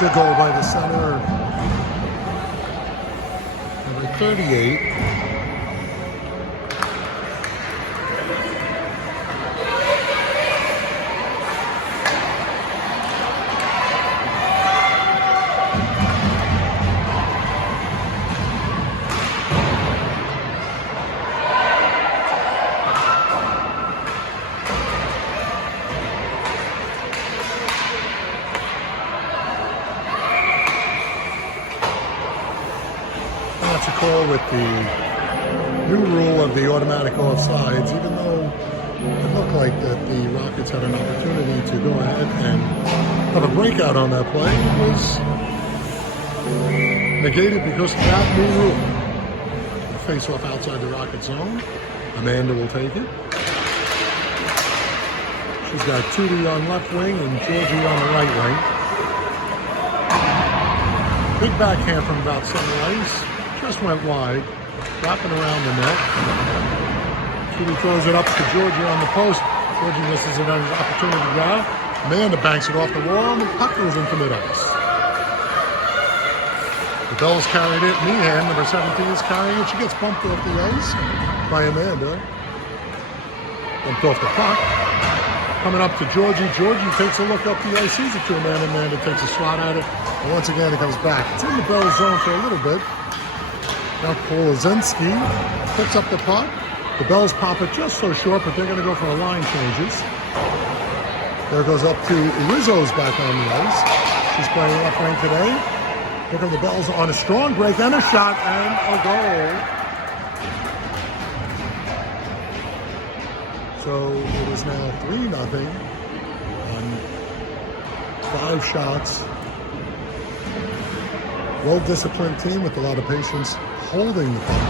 It's a goal by the center, number 38. That's a call with the new rule of the automatic offsides, even though it looked like that the Rockets had an opportunity to go ahead and have a breakout on that play. It was negated because of that new rule. The face-off outside the Rocket zone. Amanda will take it. She's got Tootie on left wing and Georgie on the right wing. Big backhand from about center ice. Just went wide, wrapping around the net. Tootie throws it up to Georgie on the post. Georgie misses it on his opportunity to go. Amanda banks it off the wall, and the puck goes into mid-ice. The Belles carried it. Meehan, number 17, is carrying it. She gets bumped off the ice by Amanda. Bumped off the puck. Coming up to Georgie. Georgie takes a look up the ice, sees it to Amanda. Amanda takes a shot at it. And once again, it comes back. It's in the Belles zone for a little bit. Now Kolazinski picks up the puck. The Belles pop it just so short, but they're going to go for a line changes. There goes up to Rizzo's back on the ice. She's playing left wing today. Here come the Belles on a strong break and a shot and a goal. So it is now 3-0 on 5 shots. Well-disciplined team with a lot of patience holding the puck.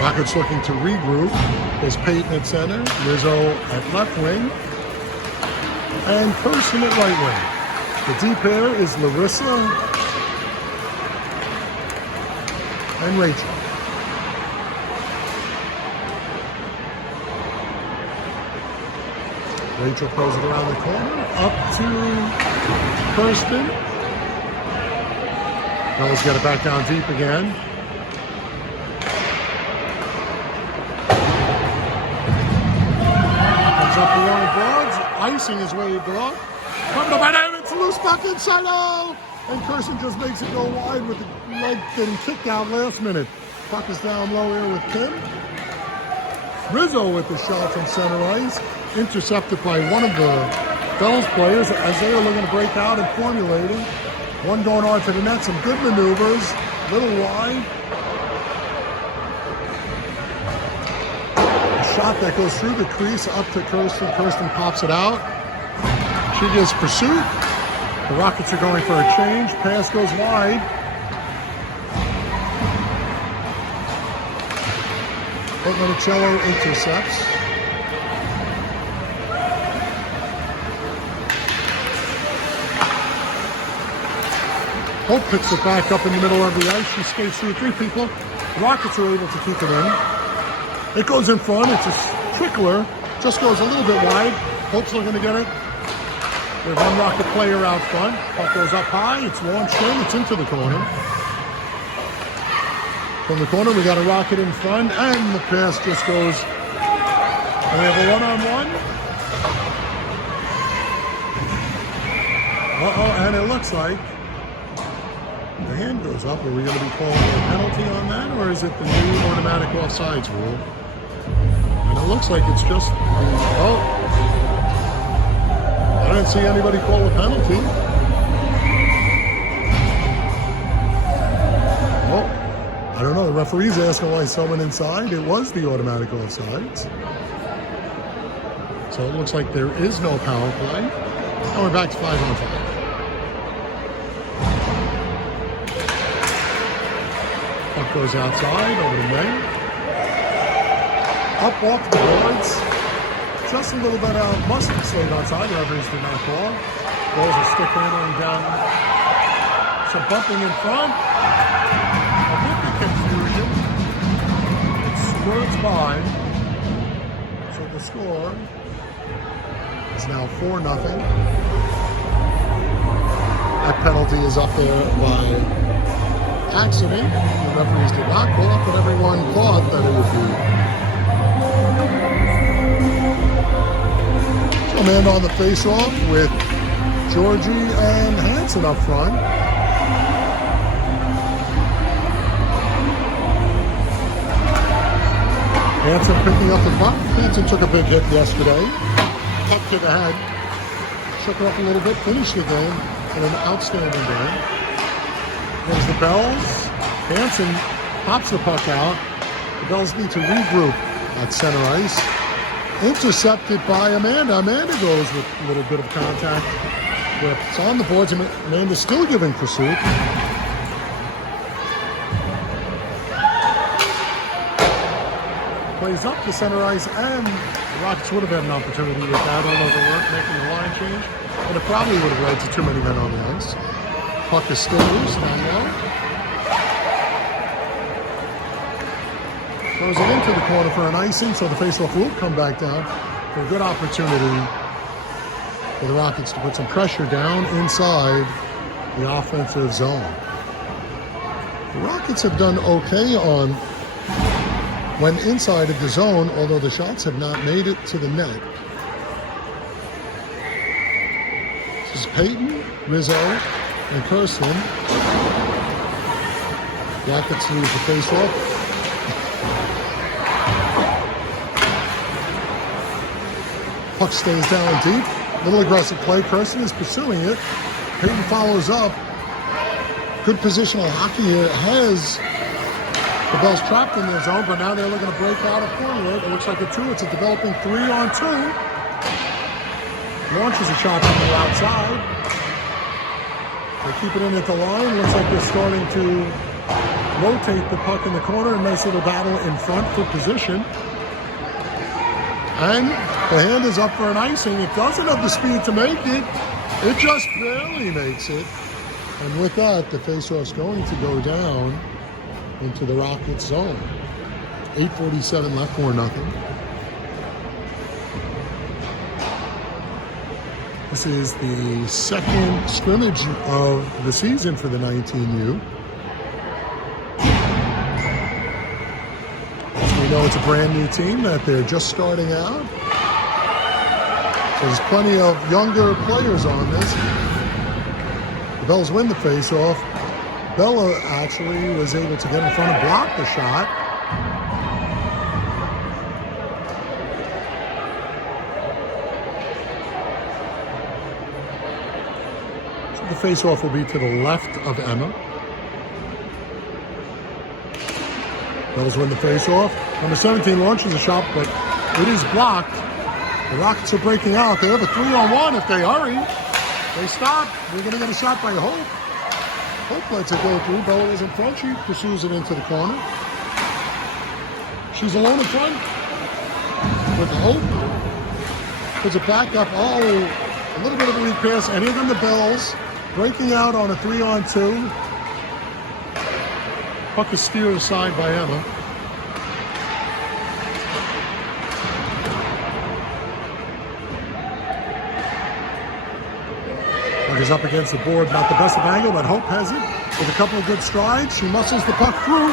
Rockets looking to regroup. There's Peyton at center, Rizzo at left wing, and Kirsten at right wing. The D pair is Larissa and Rachel. Rachel throws it around the corner, up to Kirsten. Belles get it back down deep again. Comes up the long boards, icing his way off. Coming up at him, it's a loose puck inside, oh! And Kirsten just makes it go wide with the leg getting kicked out last minute. Puck is down low here with Kim. Rizzo with the shot from center ice. Intercepted by one of the Belles players as they are looking to break out and formulating. One going on to the net, some good maneuvers, little wide. A shot that goes through the crease up to Kirsten. Kirsten pops it out. She gets pursuit. The Rockets are going for a change. Pass goes wide. But Monticello intercepts. Hope picks it back up in the middle of the ice. She skates through 3 people. The Rockets are able to keep it in. It goes in front. It's a trickler. Just goes a little bit wide. Hope's looking to get it. There's one Rocket player out front. Puck goes up high. It's launched in. It's into the corner. From the corner, we got a Rocket in front. And the pass just goes. And we have a one-on-one. And it looks like the hand goes up. Are we going to be calling a penalty on that, or is it the new automatic offsides rule? And it looks like it's just, I didn't see anybody call a penalty. Well, I don't know. The referee's asking why someone inside. It was the automatic offsides. So it looks like there is no power play. And we're back to 5-on-5. Puck goes outside, over the wing. Up off the boards. Just a little bit out. Must have stayed outside. Referees did not call. Goes a stick handling down. Some bumping in front. A bit of confusion. It squirts by. So the score, It's now 4-0. That penalty is up there by accident. The referees did not call it, but everyone thought that it would be. So Amanda on the face-off with Georgie and Hanson up front. Hanson picking up the puck. Hanson took a big hit yesterday. Puck to the head. Shook her up a little bit. Finished the game in an outstanding game. There's the Belles. Hanson pops the puck out. The Belles need to regroup at center ice. Intercepted by Amanda. Amanda goes with a little bit of contact. It's on the boards. Amanda's still giving pursuit. Plays up to center ice, and the Rockets would have had an opportunity with that all over work, making the line change, but it probably would have led to too many men on the ice. Puck is still loose, down low. Throws it into the corner for an icing, so the faceoff will come back down for a good opportunity for the Rockets to put some pressure down inside the offensive zone. The Rockets have done okay on when inside of the zone, although the shots have not made it to the net. This is Peyton, Rizzo, and Kirsten. Rockets lose the faceoff. Puck stays down deep. Little aggressive play. Kirsten is pursuing it. Peyton follows up. Good positional hockey here. Has the Belles trapped in their zone, but now they're looking to break out a corner. It looks like a 2. It's a developing 3-on-2. Launches a shot from the outside. They keep it in at the line. Looks like they're starting to rotate the puck in the corner. A nice little battle in front for position. And the hand is up for an icing. It doesn't have the speed to make it. It just barely makes it. And with that, the faceoff's going to go down into the Rockets zone. 8:47 left, 4-0. This is the second scrimmage of the season for the 19U. As we know, it's a brand new team that they're just starting out. There's plenty of younger players on this. The Belles win the face-off. Bella actually was able to get in front and block the shot. So the face-off will be to the left of Emma. Belles win the face-off. Number 17 launches a shot, but it is blocked. The Rockets are breaking out. They have a 3-on-1 if they hurry. They stop. They're going to get a shot by Hope. Hope lets it go through. Bella is in front. She pursues it into the corner. She's alone in front with Hope. Puts it back up. Oh, a little bit of a weak pass. And here come the Belles breaking out on a 3-on-2. Puck is steered aside by Emma. Puck is up against the board. Not the best of angle, but Hope has it with a couple of good strides. She muscles the puck through.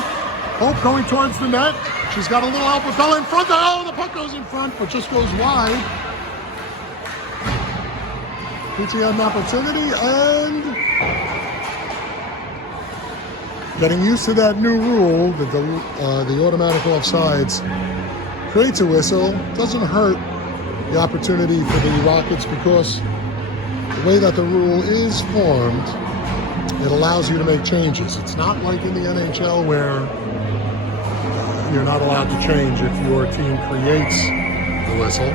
Hope going towards the net. She's got a little help with Bella in front. Oh, the puck goes in front, but just goes wide. PCH had an opportunity, and getting used to that new rule, the automatic offsides, creates a whistle. Doesn't hurt the opportunity for the Rockets because the way that the rule is formed, it allows you to make changes. It's not like in the NHL where you're not allowed to change if your team creates the whistle,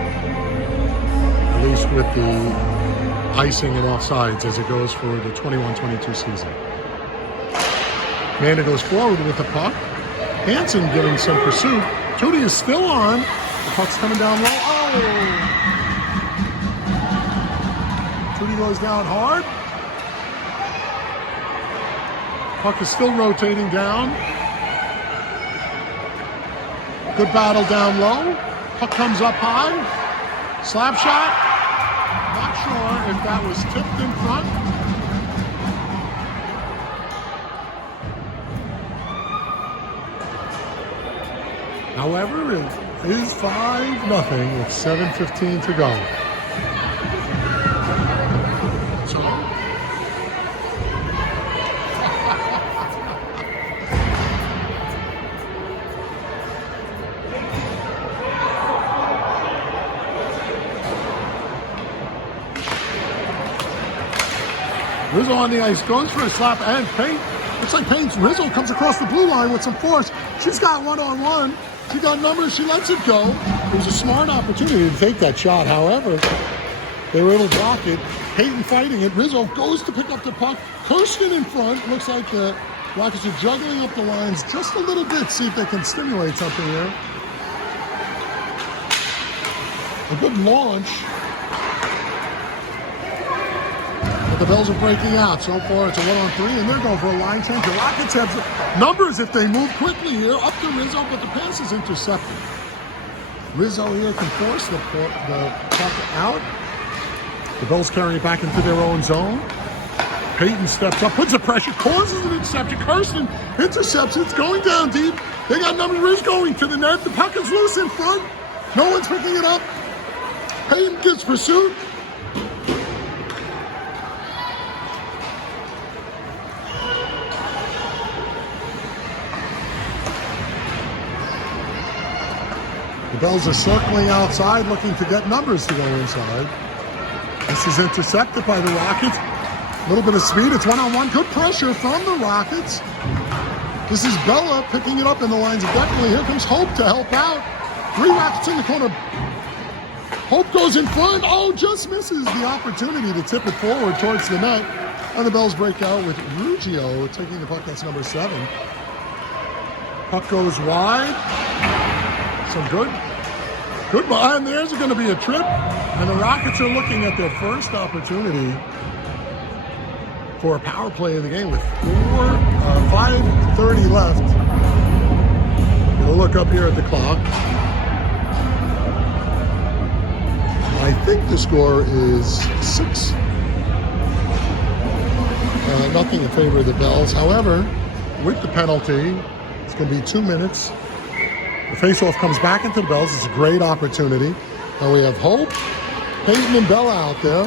at least with the icing and offsides as it goes for the 21-22 season. Amanda goes forward with the puck. Hanson getting some pursuit. Tootie is still on. The puck's coming down low. Oh! Tootie goes down hard. Puck is still rotating down. Good battle down low. Puck comes up high. Slap shot. if that was tipped in front. However, it is 5-0 with 7:15 to go. So, Rizzo on the ice, goes for a slap, and Payne, looks like Payne's Rizzo comes across the blue line with some force. She's got one-on-one. She got numbers, she lets it go. It was a smart opportunity to take that shot. However, they were able to block it. Payton fighting it. Rizzo goes to pick up the puck. Kirsten in front. Looks like the Rockets are juggling up the lines just a little bit. See if they can stimulate something here. A good launch. But the Belles are breaking out. So far, it's a 1-on-3, and they're going for a line change. The Rockets have numbers if they move quickly here. Up to Rizzo, but the pass is intercepted. Rizzo here can force the puck out. The Belles carry it back into their own zone. Payton steps up, puts the pressure, causes an interception. Kirsten intercepts it. It's going down deep. They got numbers. Rizzo going to the net. The puck is loose in front. No one's picking it up. Payton gets pursuit. The Belles are circling outside, looking to get numbers to go inside. This is intercepted by the Rockets. A little bit of speed. It's one-on-one. Good pressure from the Rockets. This is Bella picking it up in the lines of Beckley. Here comes Hope to help out. 3 Rockets in the corner. Hope goes in front. Oh, just misses the opportunity to tip it forward towards the net. And the Belles break out with Ruggiero taking the puck. That's number 7. Puck goes wide. So good. And there's going to be a trip. And the Rockets are looking at their first opportunity for a power play in the game with 5:30 left. We'll look up here at the clock. I think the score is 6-0 in favor of the Belles. However, with the penalty, it's going to be 2 minutes. The faceoff comes back into the Belles. It's a great opportunity. Now we have Hope, Payton, and Bella out there.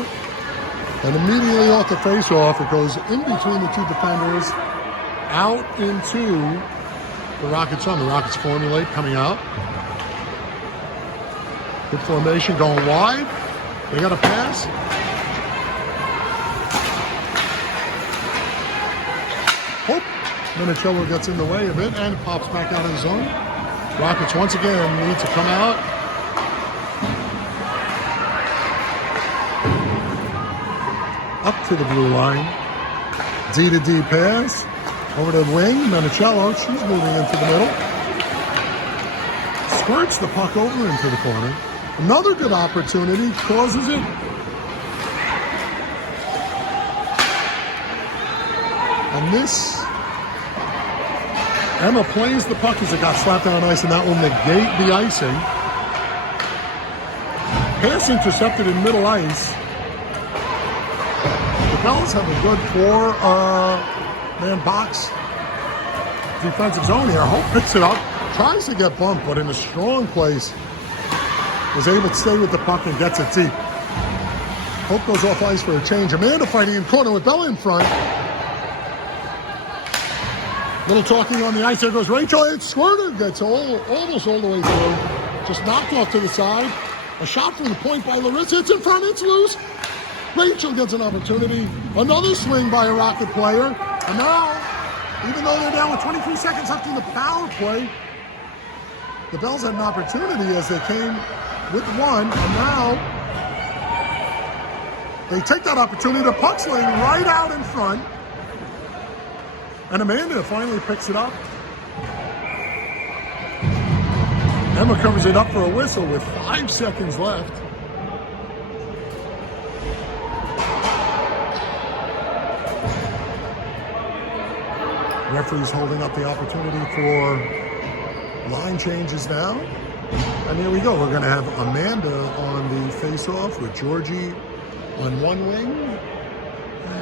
And immediately off the faceoff, it goes in between the 2 defenders, out into the Rockets zone. The Rockets formulate, coming out. Good formation, going wide. They got a pass. Hope. Minicello gets in the way a bit and pops back out of the zone. Rockets once again need to come out. Up to the blue line. D-to-D pass. Over to the wing. Minicello. She's moving into the middle. Squirts the puck over into the corner. Another good opportunity. Causes it. And this... Emma plays the puck as it got slapped down on ice, and that will negate the icing. Pass intercepted in middle ice. The Belles have a good 4-man box defensive zone here. Hope picks it up, tries to get bumped, but in a strong place. Was able to stay with the puck and gets it deep. Hope goes off ice for a change. Amanda fighting in corner with Bella in front. Little talking on the ice. There goes Rachel. It's Squirter. Gets almost all the way through. Just knocked off to the side. A shot from the point by Larissa. It's in front. It's loose. Rachel gets an opportunity. Another swing by a Rocket player. And now, even though they're down with 23 seconds left in the power play, the Belles had an opportunity as they came with 1. And now, they take that opportunity. The puck's laying right out in front. And Amanda finally picks it up. Emma covers it up for a whistle with 5 seconds left. Referee's holding up the opportunity for line changes now. And here we go. We're going to have Amanda on the face-off with Georgie on one wing.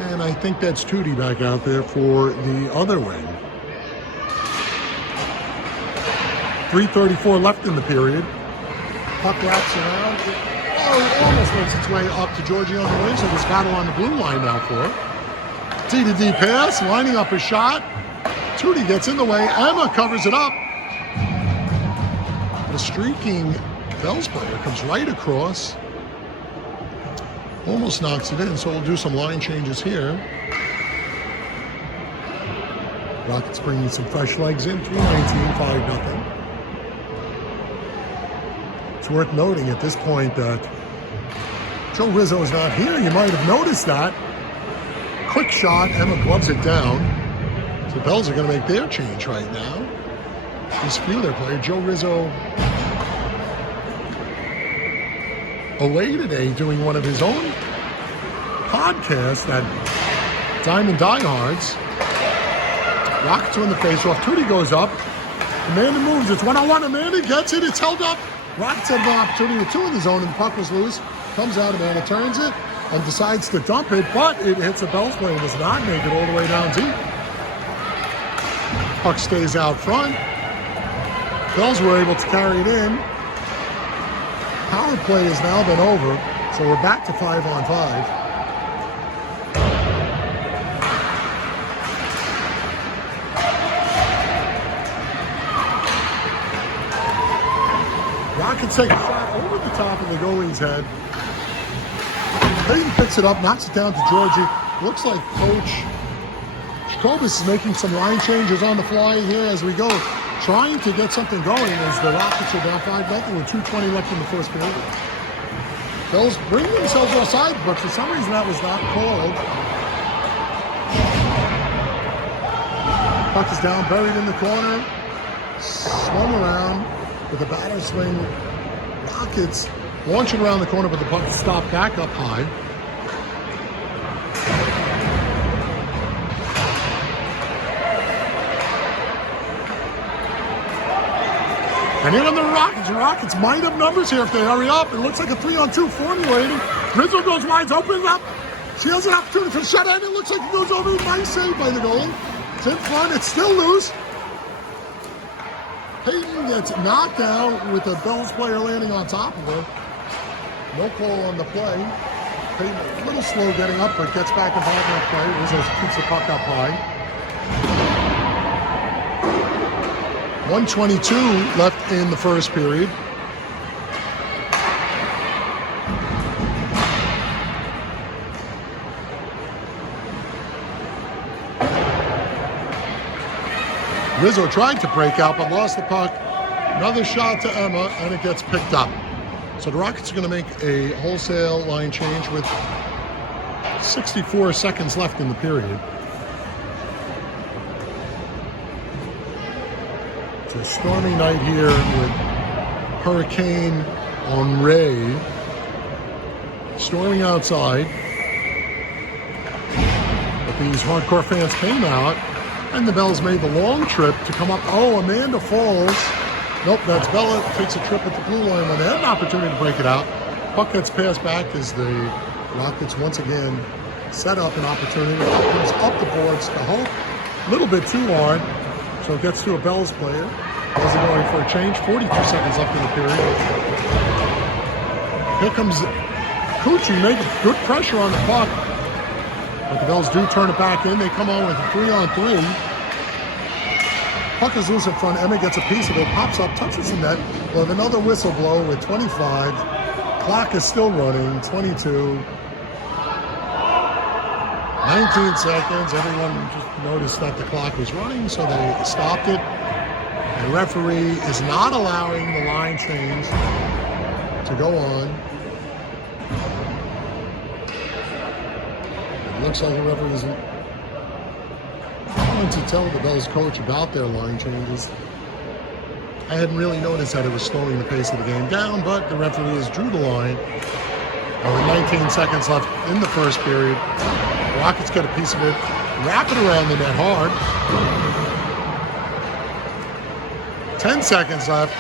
And I think that's Tootie back out there for the other wing. 3:34 left in the period. Puck wraps around. Oh, almost makes its way up to Georgie on the wing, so there's battle on the blue line now for it. D-to-D pass, lining up a shot. Tootie gets in the way. Emma covers it up. The streaking Belles player comes right across. Almost knocks it in, so we'll do some line changes here. Rockets bringing some fresh legs in. 3:19, 5-0. It's worth noting at this point that Joe Rizzo is not here. You might have noticed that. Quick shot, Emma gloves it down. So the Belles are going to make their change right now. This few their player, Joe Rizzo, away today doing one of his own podcasts at Diamond Diehards. Rockets are in the face-off. Tootie goes up. Amanda moves. It's 1-on-1. Amanda gets it. It's held up. Rockets have an opportunity with 2 in the zone, and the puck was loose. Comes out. Amanda turns it and decides to dump it, but it hits a Belles player and does not make it all the way down deep. Puck stays out front. Belles were able to carry it in. Power play has now been over, so we're back to 5-on-5. Rockets take a shot over the top of the goalie's head. Peyton picks it up, knocks it down to Georgie. Looks like Coach Jacobus is making some line changes on the fly here as we go, trying to get something going as the Rockets are down 5-0 with 2:20 left in the first period. Belles bring themselves offside, but for some reason that was not called. Puck is down, buried in the corner, swung around with a batter swing. Rockets launching around the corner, but the puck stopped back up high. And in on the Rockets might have numbers here if they hurry up. It looks like a 3-on-2 formulating. Rizzo goes wide, opens up. She has an opportunity for a shot, and it looks like it goes over. Nice save by the goalie. It's in front, it's still loose. Peyton gets knocked out with a Belles player landing on top of her. No call on the play. Peyton a little slow getting up, but gets back involved in the play. Rizzo keeps the puck up high. 1:22 left in the first period. Rizzo tried to break out, but lost the puck. Another shot to Emma, and it gets picked up. So the Rockets are going to make a wholesale line change with 64 seconds left in the period. It's a stormy night here with Hurricane Henri storming outside. But these hardcore fans came out, and the Belles made the long trip to come up. Oh, Amanda falls. Nope, that's Bella. Takes a trip at the blue line when they had an opportunity to break it out. Puck gets passed back as the Rockets once again set up an opportunity. Comes up the boards to Hope. A little bit too hard. So it gets to a Belles player. Belles are going for a change. 42 seconds left in the period. Here comes Cucci, making good pressure on the puck. But the Belles do turn it back in. They come on with a 3-on-3. Puck is loose in front. Emma gets a piece of it, pops up, touches the net. We'll have another whistle blow with 25. Clock is still running. 22. 19 seconds. Everyone just noticed that the clock was running, so they stopped it. The referee is not allowing the line change to go on. It looks like the referee isn't trying to tell the Belles coach about their line changes. I hadn't really noticed that it was slowing the pace of the game down, but the referees drew the line. And with 19 seconds left in the first period, the Rockets get a piece of it, wrap it around the net hard. 10 seconds left.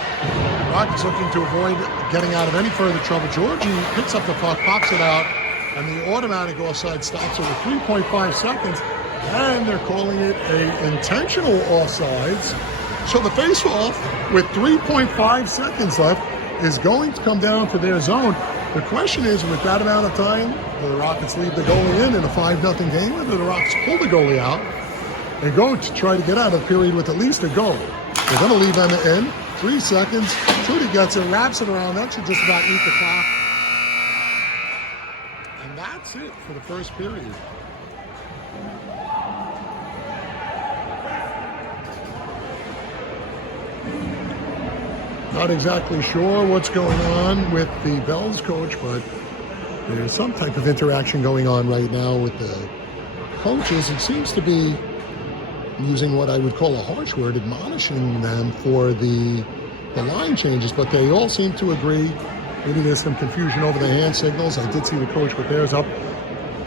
Rockets looking to avoid getting out of any further trouble. Georgie picks up the puck, pops it out, and the automatic offside stops it with 3.5 seconds, and they're calling it a intentional offsides. So the face-off with 3.5 seconds left is going to come down to their zone. The question is, with that amount of time, do the Rockets leave the goalie in a 5-0 game, or do the Rockets pull the goalie out and go to try to get out of the period with at least a goal? They're going to leave them in. 3 seconds. Trudy gets it, wraps it around. That should just about eat the clock. And that's it for the first period. Not exactly sure what's going on with the Belles coach, but there's some type of interaction going on right now with the coaches. It seems to be using what I would call a harsh word, admonishing them for the line changes, but they all seem to agree. Maybe there's some confusion over the hand signals. I did see the coach with theirs up.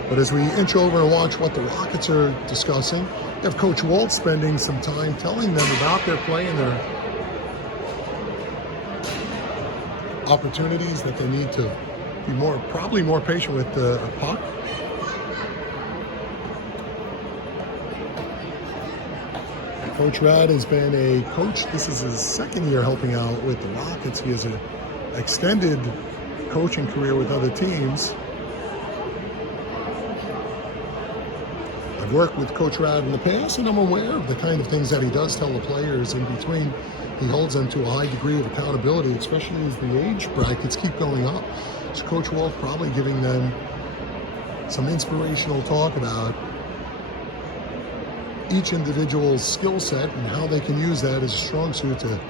But as we inch over and watch what the Rockets are discussing, you have Coach Walt spending some time telling them about their play and their opportunities, that they need to be probably more patient with the puck. Coach Rad has been a coach. This is his second year helping out with the Rockets. He has an extended coaching career with other teams. I've worked with Coach Rad in the past, and I'm aware of the kind of things that he does tell the players in between. He holds them to a high degree of accountability, especially as the age brackets keep going up. So Coach Wolf probably giving them some inspirational talk about each individual's skill set and how they can use that as a strong suit to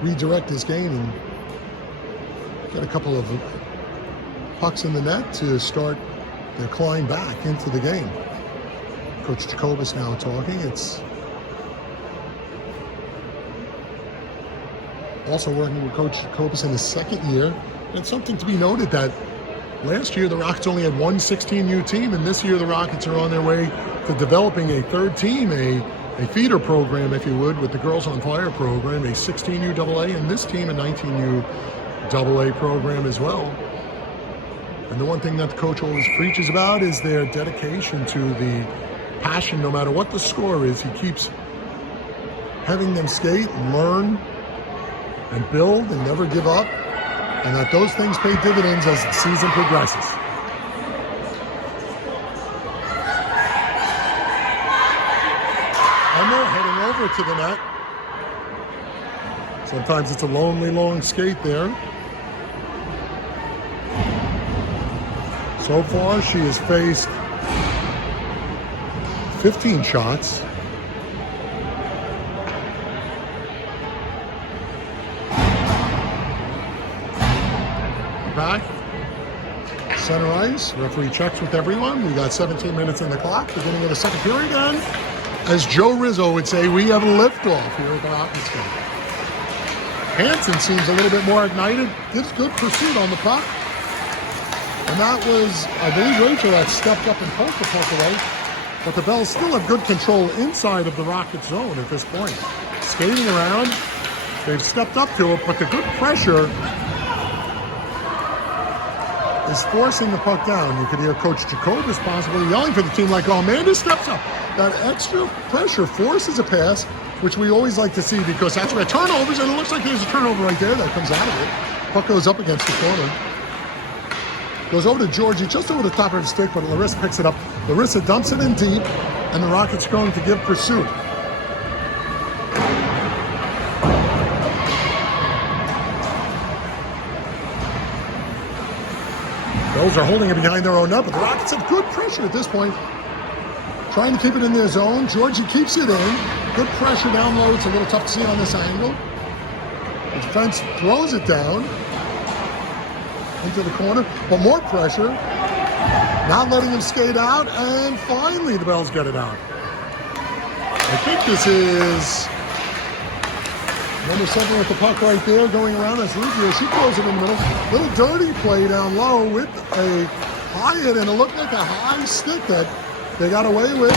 redirect this game and get a couple of pucks in the net to start their climb back into the game. Coach Jacobus now talking. It's also working with Coach Jacobus in his second year. And it's something to be noted that last year the Rockets only had one 16U team, and this year the Rockets are on their way to developing a third team, a feeder program, if you would, with the Girls on Fire program, a 16U AA, and this team a 19U AA program as well. And the one thing that the coach always preaches about is their dedication to the passion, no matter what the score is. He keeps having them skate and learn and build and never give up, and that those things pay dividends as the season progresses. And they're heading over to the net. Sometimes it's a lonely, long skate there. So far, she has faced 15 shots. Back, center ice, referee checks with everyone. We got 17 minutes in the clock, beginning of the second period, and as Joe Rizzo would say, we have a liftoff here at the Rockets game. Hansen seems a little bit more ignited, gives good pursuit on the puck. And that was, I believe, Rachel that stepped up and poked the puck away. But the Belles still have good control inside of the Rockets zone at this point. Skating around, they've stepped up to it, but the good pressure is forcing the puck down. You could hear Coach Jacobus possibly yelling for the team like, oh, Amanda steps up. That extra pressure forces a pass, which we always like to see because that's where turnovers, and it looks like there's a turnover right there that comes out of it. Puck goes up against the corner. Goes over to Georgie, just over the top of his stick, but Larissa picks it up. Larissa dumps it in deep, and the Rockets are going to give pursuit. Belles are holding it behind their own net, but the Rockets have good pressure at this point. Trying to keep it in their zone. Georgie keeps it in. Good pressure down low. It's a little tough to see on this angle. The defense throws it down into the corner, but more pressure. Not letting him skate out, and finally the Belles get it out. I think this is number 7 with the puck right there going around. That's Rubio. She throws it in the middle. Little dirty play down low with a high hit, and it looked like a high stick that they got away with.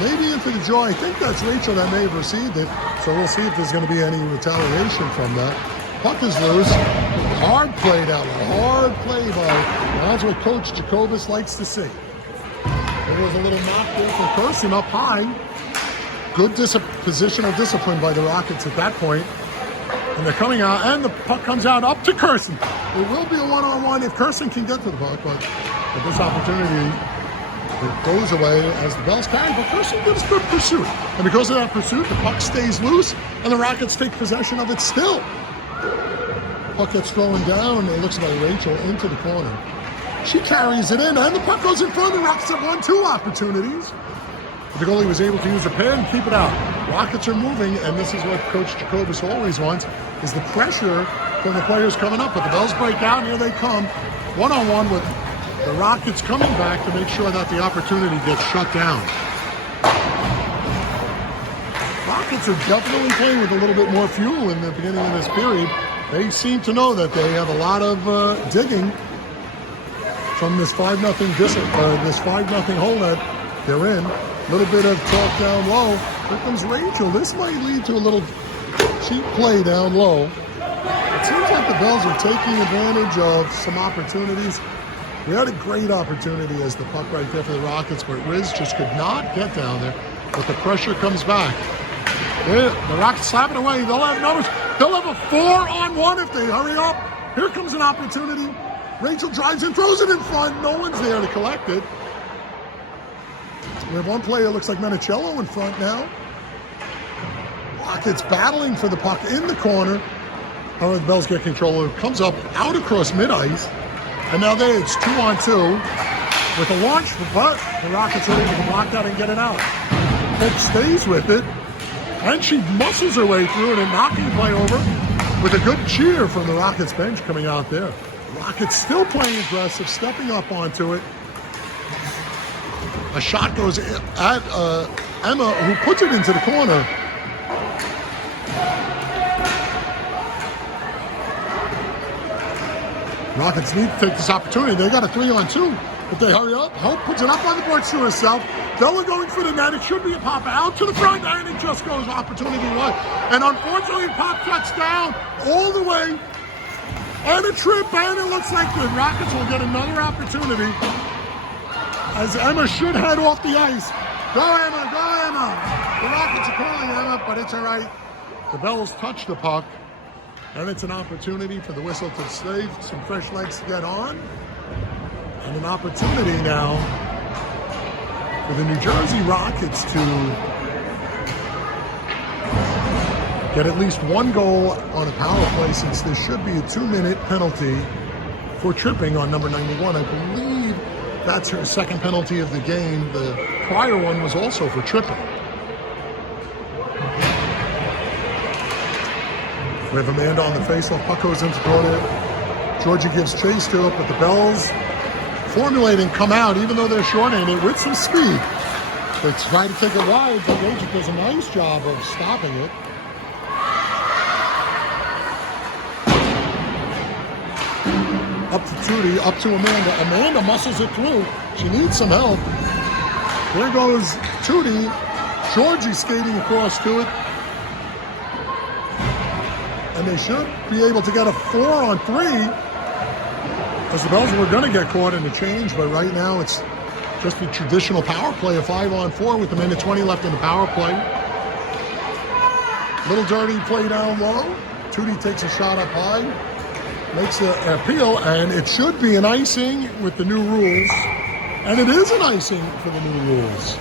Maybe into the jaw. I think that's Rachel that may have received it. So we'll see if there's going to be any retaliation from that. Puck is loose. Hard play down low. Hard play by. That's what Coach Jacobus likes to see. There was a little knock there for Carson up high. Good positional discipline by the Rockets at that point. And they're coming out, and the puck comes out up to Carson. It will be a one-on-one if Carson can get to the puck, but this opportunity it goes away as the Belles carry, but Carson gives good pursuit. And because of that pursuit, the puck stays loose, and the Rockets take possession of it still. Puck gets thrown down, it looks like Rachel into the corner. She carries it in, and the puck goes in front. The Rockets have 1-2 opportunities. The goalie was able to use a pad and keep it out. Rockets are moving, and this is what Coach Jacobus always wants, is the pressure from the players coming up. But the Belles break out, and here they come. One-on-one with the Rockets coming back to make sure that the opportunity gets shut down. Rockets are definitely playing with a little bit more fuel in the beginning of this period. They seem to know that they have a lot of digging from this 5-0 this 5-0 hole that they're in. A little bit of talk down low. Here comes Rachel. This might lead to a little cheap play down low. It seems like the Belles are taking advantage of some opportunities. We had a great opportunity as the puck right there for the Rockets, but Riz just could not get down there. But the pressure comes back. The Rockets slap it away. They'll have numbers. They'll have a 4-on-1 if they hurry up. Here comes an opportunity. Rachel drives in, throws it in front. No one's there to collect it. We have one player, looks like Menicello in front now. Rockets battling for the puck in the corner. However, the Belles get control. It comes up out across mid-ice. And now there it's 2-on-2 with a launch, but the Rockets are able to block that and get it out. Pitt stays with it, and she muscles her way through it and knocking play over with a good cheer from the Rockets bench coming out there. Rockets still playing aggressive, stepping up onto it. A shot goes at Emma, who puts it into the corner. Rockets need to take this opportunity. They got a 3-on-2. If they hurry up, Hope puts it up on the board to herself. Bella going for the net. It should be a pop out to the front, and it just goes opportunity one. And unfortunately, pop cuts down all the way. And a trip, and it looks like the Rockets will get another opportunity as Emma should head off the ice. Go, Emma, go, Emma. The Rockets are calling Emma, but it's all right. The Belles touch the puck, and it's an opportunity for the whistle to save, some fresh legs to get on, and an opportunity now for the New Jersey Rockets to get at least one goal on a power play, since there should be a 2-minute penalty for tripping on number 91. I believe that's her second penalty of the game. The prior one was also for tripping. We have Amanda on the faceoff. Puck goes into the corner. Georgie gives chase to it, but the Belles formulate and come out, even though they're short-handed, with some speed. They try to take it wide, but Georgie does a nice job of stopping it. Up to Trudy, up to Amanda. Amanda muscles it through. She needs some help. There goes Trudy. Georgie skating across to it. And they should be able to get a 4-on-3. As the Belles were going to get caught in the change, but right now it's just a traditional power play, a 5-on-4 with a minute 20 left in the power play. Little dirty play down low. Trudy takes a shot up high. Makes an appeal, and it should be an icing with the new rules. And it is an icing for the new rules.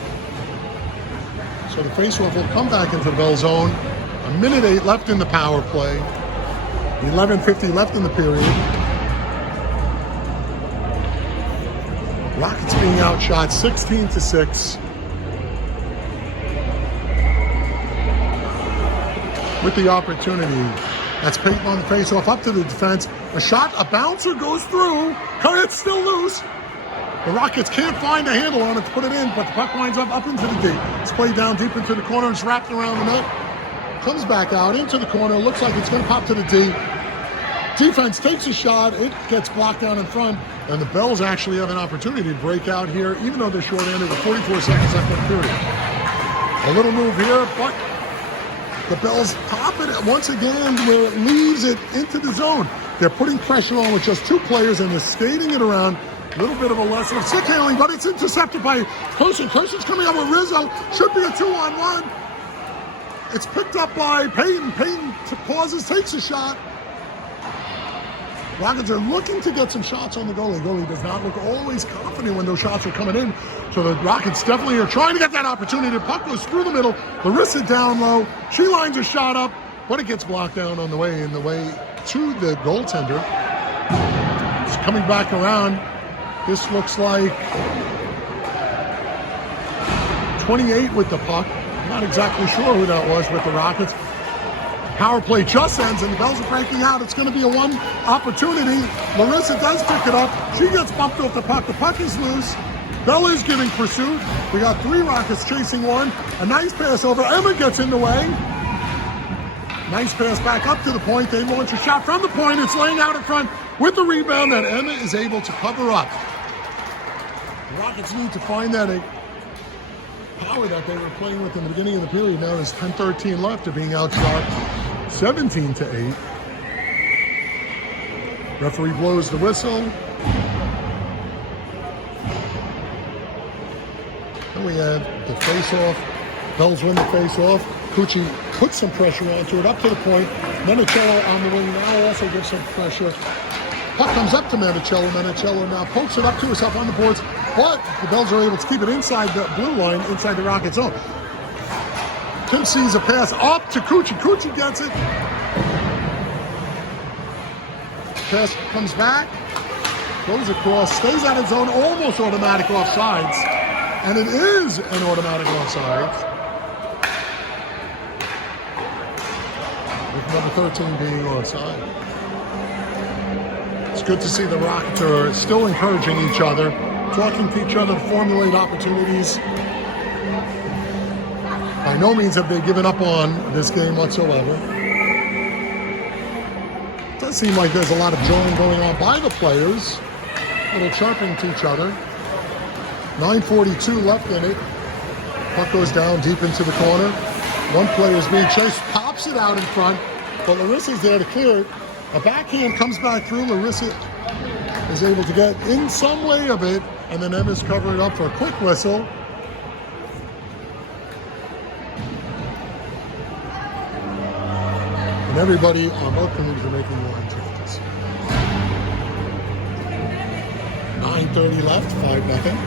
So the faceoff will come back into the Belles zone. A minute 8 left in the power play. 11:50 left in the period. Rockets being outshot 16-6. With the opportunity. That's Peyton on the faceoff, up to the defense. A shot, a bouncer goes through. It's still loose. The Rockets can't find a handle on it to put it in, but the puck winds up into the D. It's played down deep into the corner. It's wrapped around the net. Comes back out into the corner. Looks like it's going to pop to the D. Defense takes a shot. It gets blocked down in front. And the Belles actually have an opportunity to break out here, even though they're short-handed with 44 seconds left in the period. A little move here, but the Belles pop it once again where it leaves it into the zone. They're putting pressure on with just 2 players, and they're skating it around. A little bit of a lesson of stick handling, but it's intercepted by Kirsten. Kirsten's coming up with Rizzo. Should be a 2-on-1. It's picked up by Peyton. Peyton pauses, takes a shot. Rockets are looking to get some shots on the goalie. Goalie does not look always confident when those shots are coming in. So the Rockets definitely are trying to get that opportunity. The puck goes through the middle. Larissa down low. She lines a shot up, but it gets blocked down on the way to the goaltender. It's coming back around. This looks like 28 with the puck. Not exactly sure who that was with the Rockets. Power play just ends, and the Belles are breaking out. It's going to be a 1 opportunity. Larissa does pick it up. She gets bumped off the puck. The puck is loose. Belle is giving pursuit. We got 3 Rockets chasing 1. A nice pass over. Emma gets in the way. Nice pass back up to the point. They launch a shot from the point. It's laying out in front with the rebound that Emma is able to cover up. The Rockets need to find that power that they were playing with in the beginning of the period. Now there's 10-13 left. They're being outsharped 17-8. Referee blows the whistle. Then we have the face-off. Belles win the face-off. Cucci puts some pressure onto it, up to the point. Menicello on the wing now also gives some pressure. Puck comes up to Menicello. Menicello now pokes it up to herself on the boards, but the Belles are able to keep it inside the blue line, inside the Rocket zone. Tim sees a pass up to Cucci. Cucci gets it. Pass comes back, goes across, stays out of zone, almost automatic offsides. And it is an automatic offsides. With number 13 being offside. It's good to see the Rockets are still encouraging each other, talking to each other to formulate opportunities. By no means have they given up on this game whatsoever. It does seem like there's a lot of drawing going on by the players, a little chirping to each other. 9:42 left in it. Puck goes down deep into the corner. One player is being chased, pops it out in front, but Larissa's there to clear it. A backhand comes back through. Larissa is able to get in some way of it, and then Emma's covering it up for a quick whistle. And everybody on both teams are making line changes. 9:30 left, 5-0.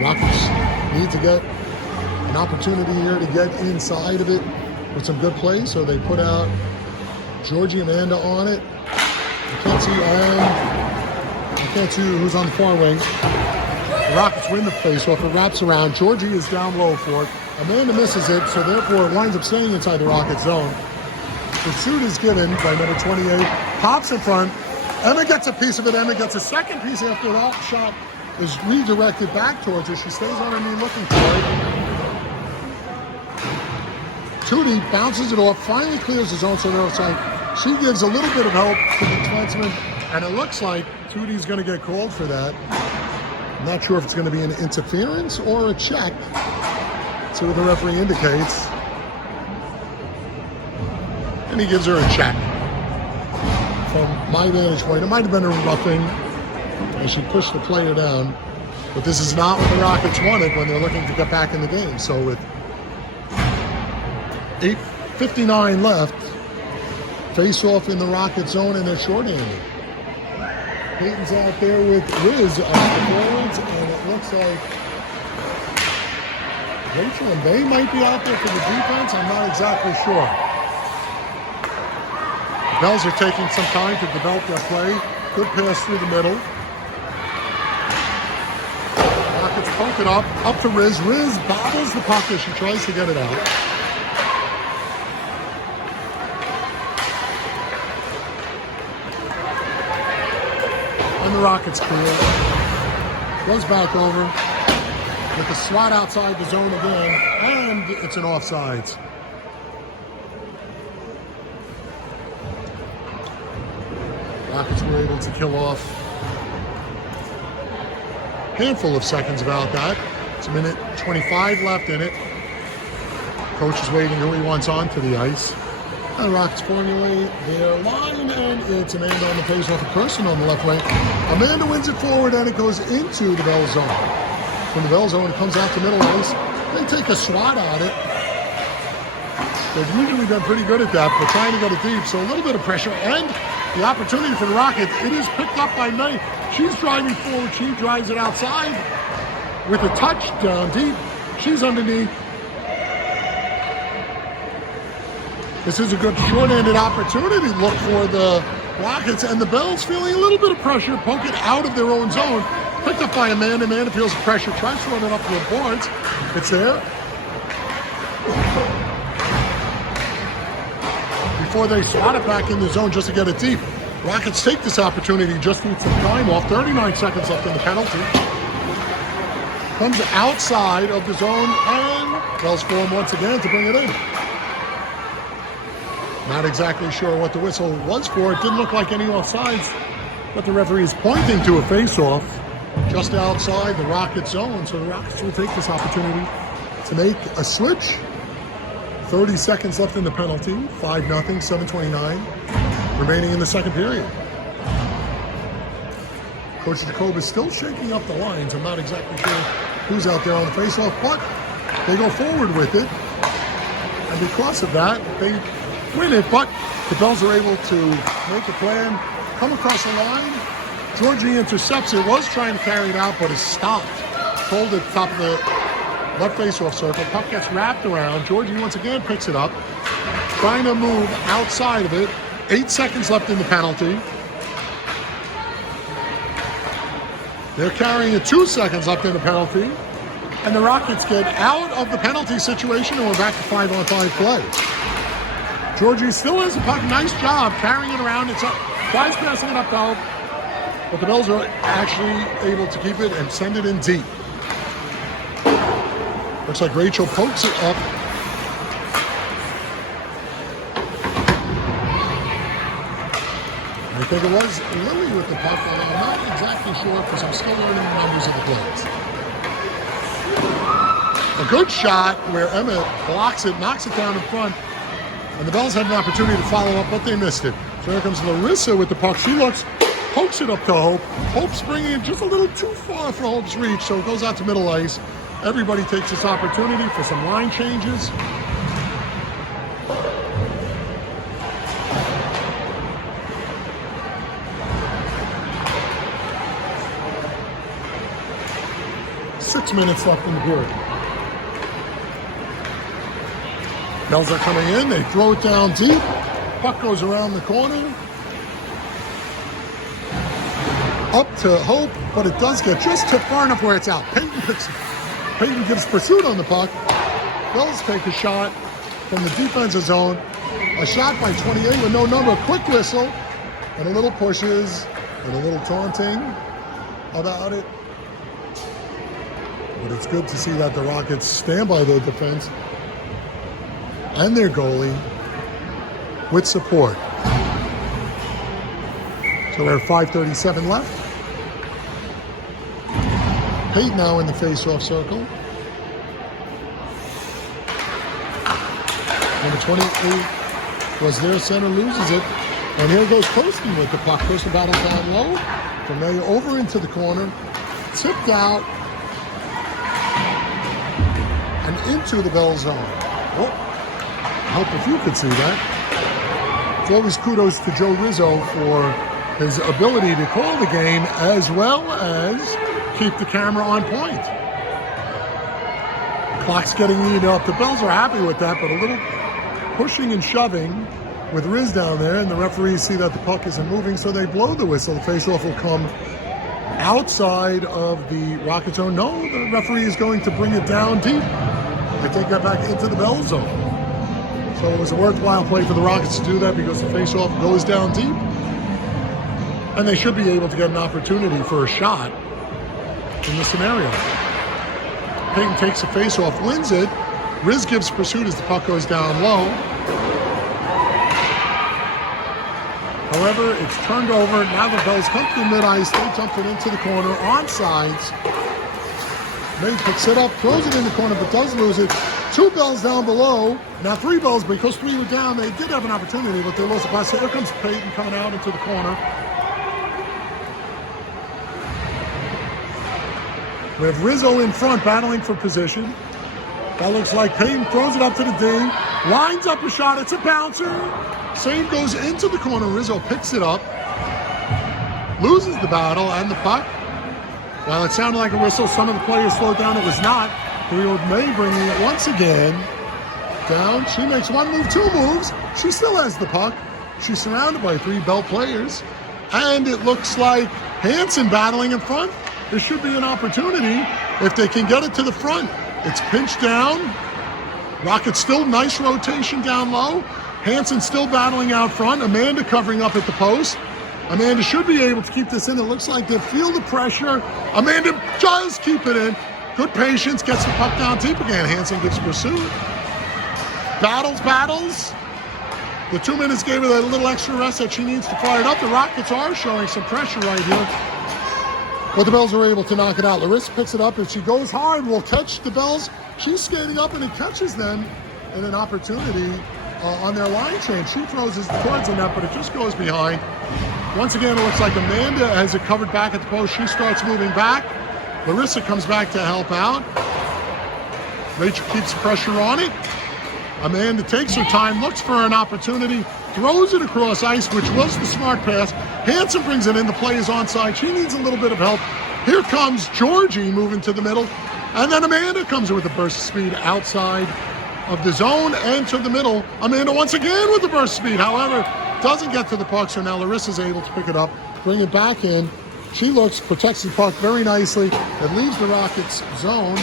Rockets need to get an opportunity here to get inside of it with some good plays, so they put out Georgie Amanda on it. I can't see who's on the far wing. The Rockets win the face-off. It wraps around. Georgie is down low for it. Amanda misses it, so therefore it winds up staying inside the Rocket zone. Pursuit is given by number 28. Pops in front. Emma gets a piece of it. Emma gets a second piece after that shot is redirected back towards her. She stays on her knee looking for it. Tootie bounces it off, finally clears his own, so they're offside. She gives a little bit of help to the defenseman, and it looks like Tootie's going to get called for that. I'm not sure if it's going to be an interference or a check. See what the referee indicates. And he gives her a check. From my vantage point, it might have been a roughing as she pushed the player down. But this is not what the Rockets wanted when they're looking to get back in the game. So with 8:59 left, face-off in the Rocket zone, and they're short-handed. Peyton's out there with Riz on the boards, and it looks like Rachel and Bay might be out there for the defense. I'm not exactly sure. The Belles are taking some time to develop their play. Good pass through the middle. Rockets poke it up to Riz. Riz bobbles the puck as she tries to get it out. And the Rockets clear. Goes back over with a swat outside the zone again, and it's an offsides. Rockets were able to kill off a handful of seconds about that. It's 1:25 left in it. Coach is waiting who he wants onto the ice. And Rockets formulate their line, and it's Amanda on the face-off, a person on the left wing. Amanda wins it forward, and it goes into the Belle zone. From the Belle zone, it comes out to middle ice. They take a swat at it. They've usually been pretty good at that, but trying to get it deep, so a little bit of pressure, and the opportunity for the Rockets. It is picked up by May. She's driving forward. She drives it outside with a touch down deep. She's underneath. This is a good short-handed opportunity look for the Rockets, and the Belles feeling a little bit of pressure, poke it out of their own zone. Picked up by Amanda. Amanda feels the pressure, tries to run it up to the boards. It's there. Before they swat it back in the zone just to get it deep. Rockets take this opportunity, just need some time off. 39 seconds left in the penalty. Comes outside of the zone, and Belles form once again to bring it in. Not exactly sure what the whistle was for. It didn't look like any offsides, but the referee is pointing to a face-off just outside the Rockets zone. So the Rockets will take this opportunity to make a switch. 30 seconds left in the penalty. 5-0, 7:29 remaining in the second period. Coach Jacob is still shaking up the lines. I'm not exactly sure who's out there on the face-off, but they go forward with it. And because of that, they win it, but the Belles are able to make a plan, come across the line. Georgie intercepts it, was trying to carry it out, but is stopped. Pulled at the top of the left face-off circle. Puck gets wrapped around. Georgie once again picks it up, trying to move outside of it. 8 seconds left in the penalty. They're carrying it 2 seconds left in the penalty. And the Rockets get out of the penalty situation, and we're back to 5-on-5 play. Georgie still has a puck. Nice job carrying it around. It's up. Tries passing it up though, but the Belles are actually able to keep it and send it in deep. Looks like Rachel pokes it up. I think it was Lily with the puck, and I'm not exactly sure because I'm still learning the numbers of the plays. A good shot where Emma blocks it, knocks it down in front. And the Belles had an opportunity to follow up, but they missed it. So here comes Larissa with the puck. She looks, pokes it up to Hope. Hope's bringing it just a little too far for Hope's reach, so it goes out to middle ice. Everybody takes this opportunity for some line changes. Six minutes left in the period. Belles are coming in, they throw it down deep. Puck goes around the corner. Up to Hope, but it does get just to far enough where it's out. Peyton gives pursuit on the puck. Belles take a shot from the defensive zone. A shot by 28 with no number. Quick whistle, and a little pushes, and a little taunting about it. But it's good to see that the Rockets stand by their defense and their goalie with support. So we're at 5:37 left. Peyton now in the face-off circle. Number 28 was their center, loses it. And here goes Kirsten with the puck. Kirsten battles down low. From there over into the corner. Tipped out. And into the Belle zone. Oh. I hope if you could see that. It's always kudos to Joe Rizzo for his ability to call the game as well as keep the camera on point. Clock's getting eaten up. The Belles are happy with that, but a little pushing and shoving with Riz down there, and the referees see that the puck isn't moving, so they blow the whistle. The face-off will come outside of the Rocket zone. No, the referee is going to bring it down deep. They take that back into the Belle zone. So it was a worthwhile play for the Rockets to do that because the face-off goes down deep. And they should be able to get an opportunity for a shot in this scenario. Peyton takes the face-off, wins it. Riz gives pursuit as the puck goes down low. However, it's turned over. Now the Belles come through mid-ice. They dump it into the corner on sides. May picks it up, throws it in the corner, but does lose it. 2 Belles down below. Now 3 Belles, because 3 were down, they did have an opportunity, but they lost the pass. So here comes Peyton coming out into the corner. We have Rizzo in front battling for position. That looks like Peyton throws it up to the D. Lines up a shot. It's a bouncer. Save goes into the corner. Rizzo picks it up. Loses the battle and the puck. Well, it sounded like a whistle. Some of the players slowed down. It was not. Field May bringing it once again down. She makes 1 move, 2 moves. She still has the puck. She's surrounded by 3 Belle players. And it looks like Hansen battling in front. There should be an opportunity if they can get it to the front. It's pinched down. Rockets still nice rotation down low. Hansen still battling out front. Amanda covering up at the post. Amanda should be able to keep this in. It looks like they feel the pressure. Amanda does keep it in. Good patience, gets the puck down deep again. Hansen gets pursued. Battles. The 2 minutes gave her that little extra rest that she needs to fire it up. The Rockets are showing some pressure right here. But the Belles are able to knock it out. Larissa picks it up. If she goes hard, will catch the Belles. She's skating up and it catches them in an opportunity on their line change. She throws it towards the net, but it just goes behind. Once again, it looks like Amanda has it covered back at the post. She starts moving back. Larissa comes back to help out. Rachel keeps the pressure on it. Amanda takes her time, looks for an opportunity, throws it across ice, which was the smart pass. Hansen brings it in. The play is onside. She needs a little bit of help. Here comes Georgie moving to the middle. And then Amanda comes in with a burst of speed outside of the zone and to the middle. Amanda once again with the burst of speed. However, doesn't get to the puck, so now Larissa's able to pick it up, bring it back in. She looks, protects the puck very nicely. It leaves the Rockets' zone.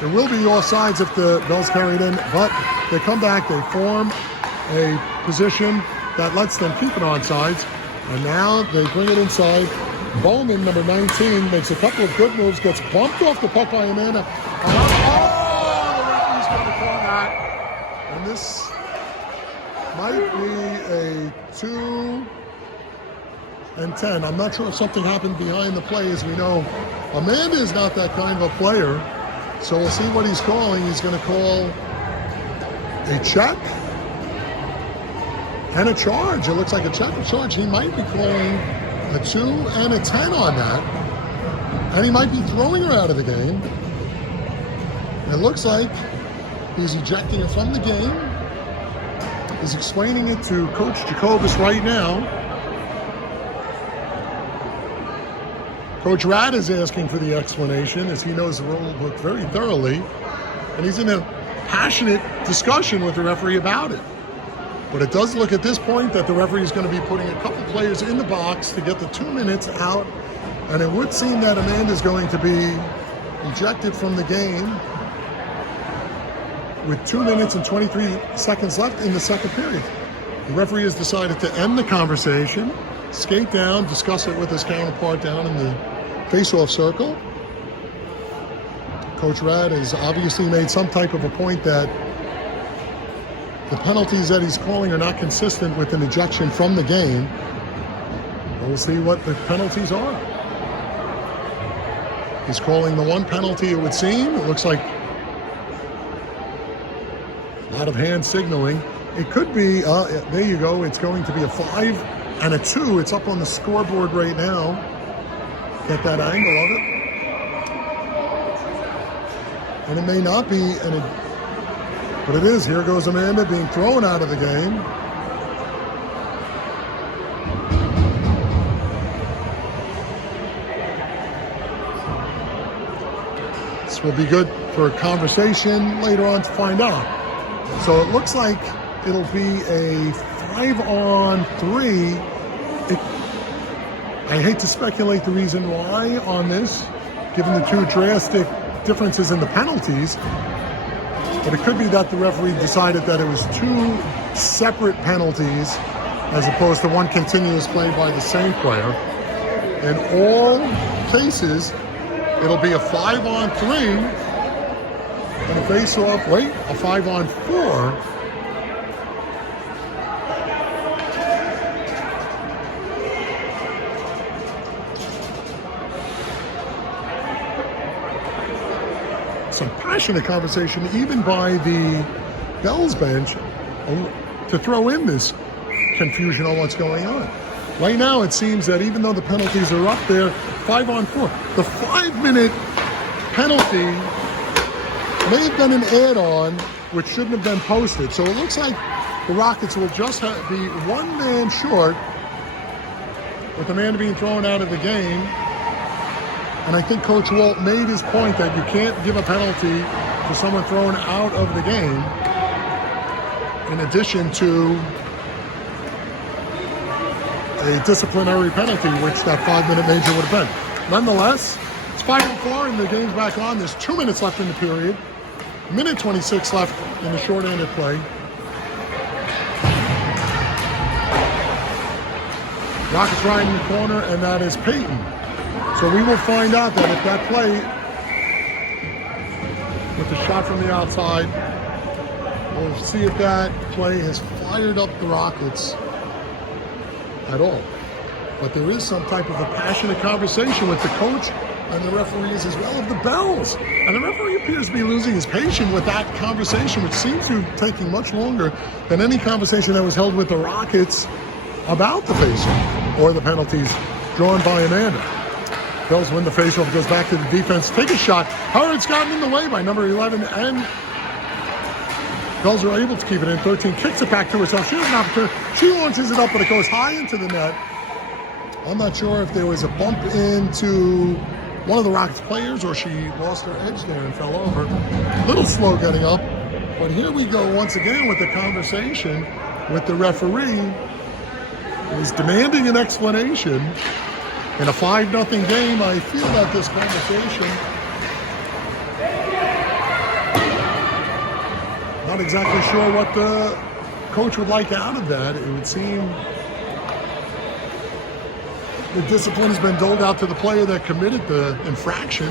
There will be offsides if the Belles carry it in, but they come back, they form a position that lets them keep it onside. And now they bring it inside. Bowman, number 19, makes a couple of good moves, gets bumped off the puck by Amanda. Oh, the referee's going to call that. And this might be a 2-10. I'm not sure if something happened behind the play. As we know, Amanda is not that kind of a player. So we'll see what he's calling. He's going to call a check and a charge. It looks like a check and charge. He might be calling a 2 and a 10 on that. And he might be throwing her out of the game. It looks like he's ejecting her from the game. He's explaining it to Coach Jacobus right now. Coach Rad is asking for the explanation as he knows the rule book very thoroughly. And he's in a passionate discussion with the referee about it. But it does look at this point that the referee is going to be putting a couple players in the box to get the 2 minutes out. And it would seem that Amanda's going to be ejected from the game with 2 minutes and 23 seconds left in the second period. The referee has decided to end the conversation, skate down, discuss it with his counterpart down in the face-off circle. Coach Rad has obviously made some type of a point that the penalties that he's calling are not consistent with an ejection from the game. We'll see what the penalties are. He's calling the one penalty, it would seem. It looks like a lot of hand signaling. It could be, there you go, it's going to be a 5 and a 2. It's up on the scoreboard right now. Get that angle of it. And it may not be, but it is. Here goes Amanda being thrown out of the game. This will be good for a conversation later on to find out. So it looks like it'll be a 5-on-3. I hate to speculate the reason why on this, given the two drastic differences in the penalties, but it could be that the referee decided that it was 2 separate penalties as opposed to one continuous play by the same player. In all cases, it'll be a 5-on-3 and a face-off, a 5-on-4. So some passionate conversation even by the Belles bench to throw in this confusion on what's going on. Right now, it seems that even though the penalties are up there, 5-on-4, the 5-minute penalty may have been an add-on, which shouldn't have been posted. So it looks like the Rockets will just be one man short, with the man being thrown out of the game. And I think Coach Walt made his point that you can't give a penalty to someone thrown out of the game, in addition to a disciplinary penalty, which that 5-minute major would have been. Nonetheless, it's 5-4 and the game's back on. There's 2 minutes left in the period. Minute 26 left in the short-handed play. Rockets right in the corner, and that is Payton. So we will find out that if that play, with the shot from the outside, we'll see if that play has fired up the Rockets at all. But there is some type of a passionate conversation with the coach and the referees as well of the Belles. And the referee appears to be losing his patience with that conversation, which seems to be taking much longer than any conversation that was held with the Rockets about the faceoff or the penalties drawn by Amanda. Belles win the faceoff, goes back to the defense, take a shot. Howard's gotten in the way by number 11, and Belles are able to keep it in. 13 kicks it back to herself. She has an opportunity. She launches it up, but it goes high into the net. I'm not sure if there was a bump into one of the Rockets players or she lost her edge there and fell over. A little slow getting up. But here we go once again with the conversation with the referee, who is demanding an explanation. In a 5-0 game, I feel that this conversation, not exactly sure what the coach would like out of that. It would seem the discipline has been doled out to the player that committed the infraction.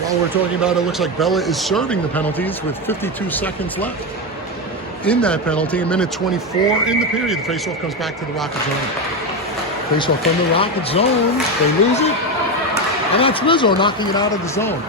While we're talking about it, it looks like Bella is serving the penalties with 52 seconds left in that penalty. A minute 24 in the period. The faceoff comes back to the Rocket zone. Faceoff from the Rocket zone. They lose it. And that's Rizzo knocking it out of the zone.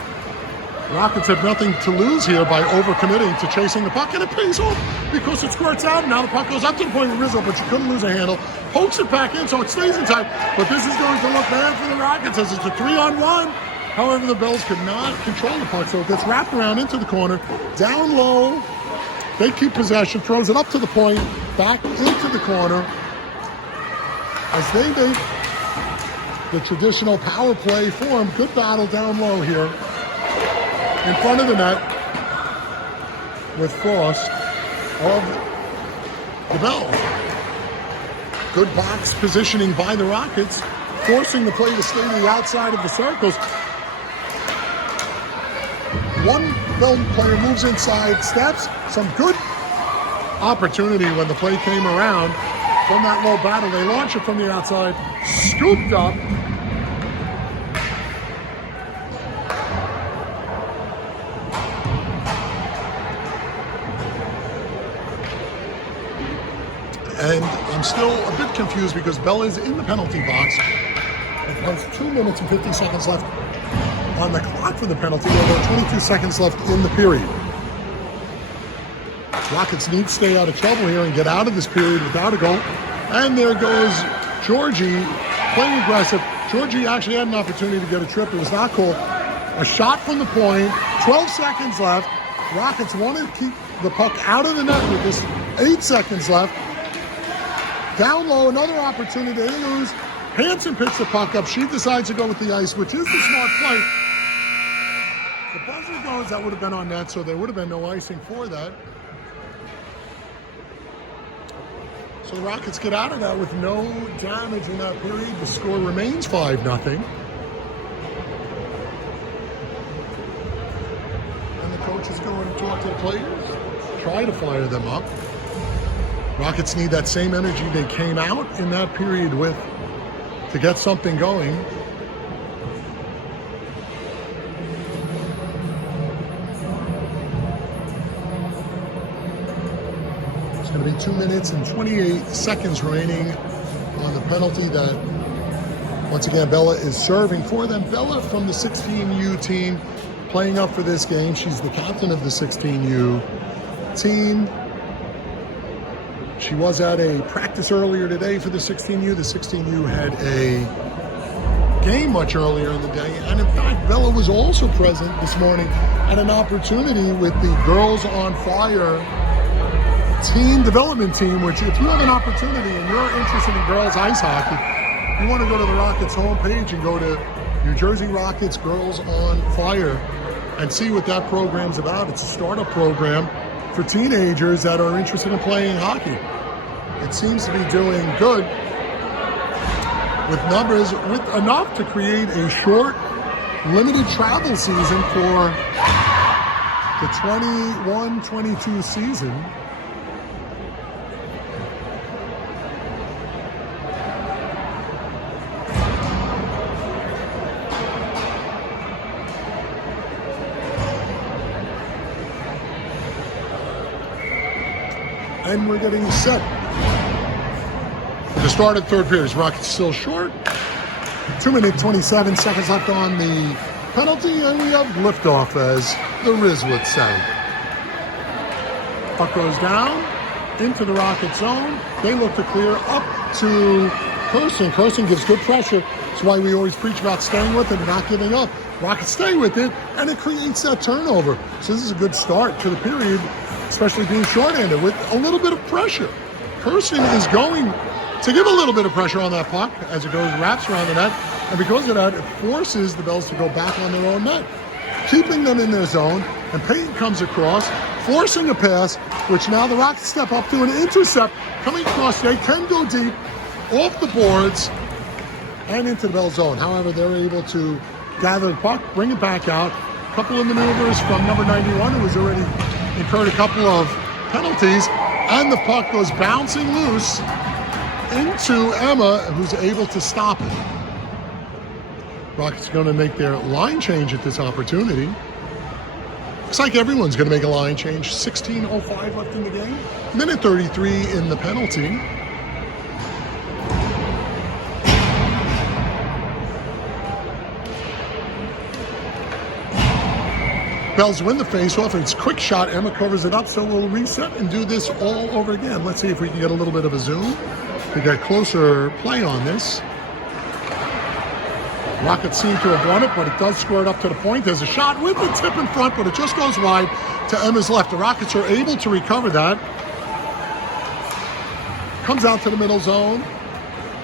Rockets have nothing to lose here by overcommitting to chasing the puck, and it pays off because it squirts out. And now the puck goes up to the point with Rizzo, but you couldn't lose a handle. Pokes it back in, so it stays inside. But this is going to look bad for the Rockets as it's a 3-on-1. However, the Belles could not control the puck, so it gets wrapped around into the corner. Down low, they keep possession, throws it up to the point, back into the corner. As they make the traditional power play form, good battle down low here. In front of the net with Frost of the Belles. Good box positioning by the Rockets, forcing the play to stay to the outside of the circles. One Belle player moves inside, steps, some good opportunity when the play came around from that low battle. They launch it from the outside, scooped up. And I'm still a bit confused because Bell is in the penalty box. It has 2 minutes and 50 seconds left on the clock for the penalty, although 22 seconds left in the period. Rockets need to stay out of trouble here and get out of this period without a goal. And there goes Georgie playing aggressive. Georgie actually had an opportunity to get a trip. It was not called. A shot from the point, 12 seconds left. Rockets want to keep the puck out of the net with this 8 seconds left. Down low, another opportunity. They lose. Hansen picks the puck up. She decides to go with the ice, which is the smart play. The buzzer goes, that would have been on net, so there would have been no icing for that. So the Rockets get out of that with no damage in that period. The score remains 5-0. And the coach is going to talk to the players, try to fire them up. Rockets need that same energy they came out in that period with to get something going. It's going to be 2 minutes and 28 seconds remaining on the penalty that Once again, Bella is serving for them. Bella from the 16U team playing up for this game. She's the captain of the 16U team. She was at a practice earlier today for the 16U. The 16U had a game much earlier in the day. And in fact, Bella was also present this morning at an opportunity with the Girls on Fire team development team, which if you have an opportunity and you're interested in girls ice hockey, you want to go to the Rockets homepage and go to New Jersey Rockets Girls on Fire and see what that program's about. It's a startup program for teenagers that are interested in playing hockey. It seems to be doing good with numbers, with enough to create a short, limited travel season for the 21-22 season. And we're getting set. The start of third period. Rockets still short. 2 minutes, 27 seconds left on the penalty, and we have liftoff, as the Riz would say. Puck goes down into the Rocket zone. They look to clear up to Kirsten. Kirsten gives good pressure. That's why we always preach about staying with it and not giving up. Rockets stay with it, and it creates that turnover. So this is a good start to the period, especially being shorthanded with a little bit of pressure. Kirsten is going to give a little bit of pressure on that puck as it goes, wraps around the net, and because of that, it forces the Belles to go back on their own net, keeping them in their zone, and Peyton comes across, forcing a pass, which now the Rockets step up to an intercept, coming across. They can go deep, off the boards, and into the Belles zone. However, they're able to gather the puck, bring it back out. A couple of maneuvers from number 91, who was already incurred a couple of penalties, and the puck goes bouncing loose into Emma, who's able to stop it. Rockets are going to make their line change at this opportunity. Looks like everyone's going to make a line change. 16:05 left in the game. Minute 33 in the penalty. Belles win the faceoff. It's a quick shot. Emma covers it up, so we'll reset and do this all over again. Let's see if we can get a little bit of a zoom. We got closer play on this. Rockets seem to have won it, but it does squirt up to the point. There's a shot with the tip in front, but it just goes wide to Emma's left. The Rockets are able to recover that. Comes out to the middle zone.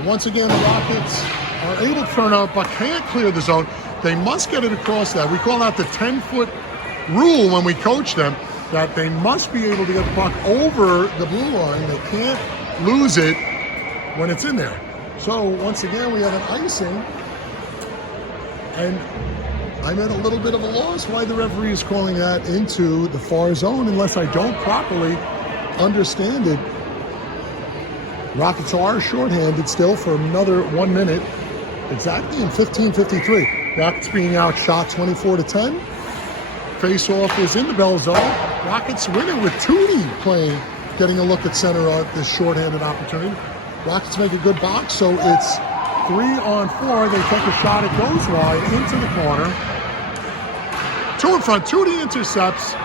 Once again, the Rockets are able to turn out, but can't clear the zone. They must get it across that. We call that the 10-foot rule when we coach them, that they must be able to get the puck over the blue line. They can't lose it when it's in there. So once again, we have an icing, and I'm at a little bit of a loss why the referee is calling that into the far zone unless I don't properly understand it. Rockets are shorthanded still for another 1 minute, exactly in 15:53. Rockets being outshot 24-10. Face-off is in the Belles zone. Rockets win it with Tootie playing, getting a look at center on this shorthanded opportunity. Rockets make a good box, so it's 3-on-4. They take a shot, it goes wide into the corner. 2 in front, Tootie intercepts.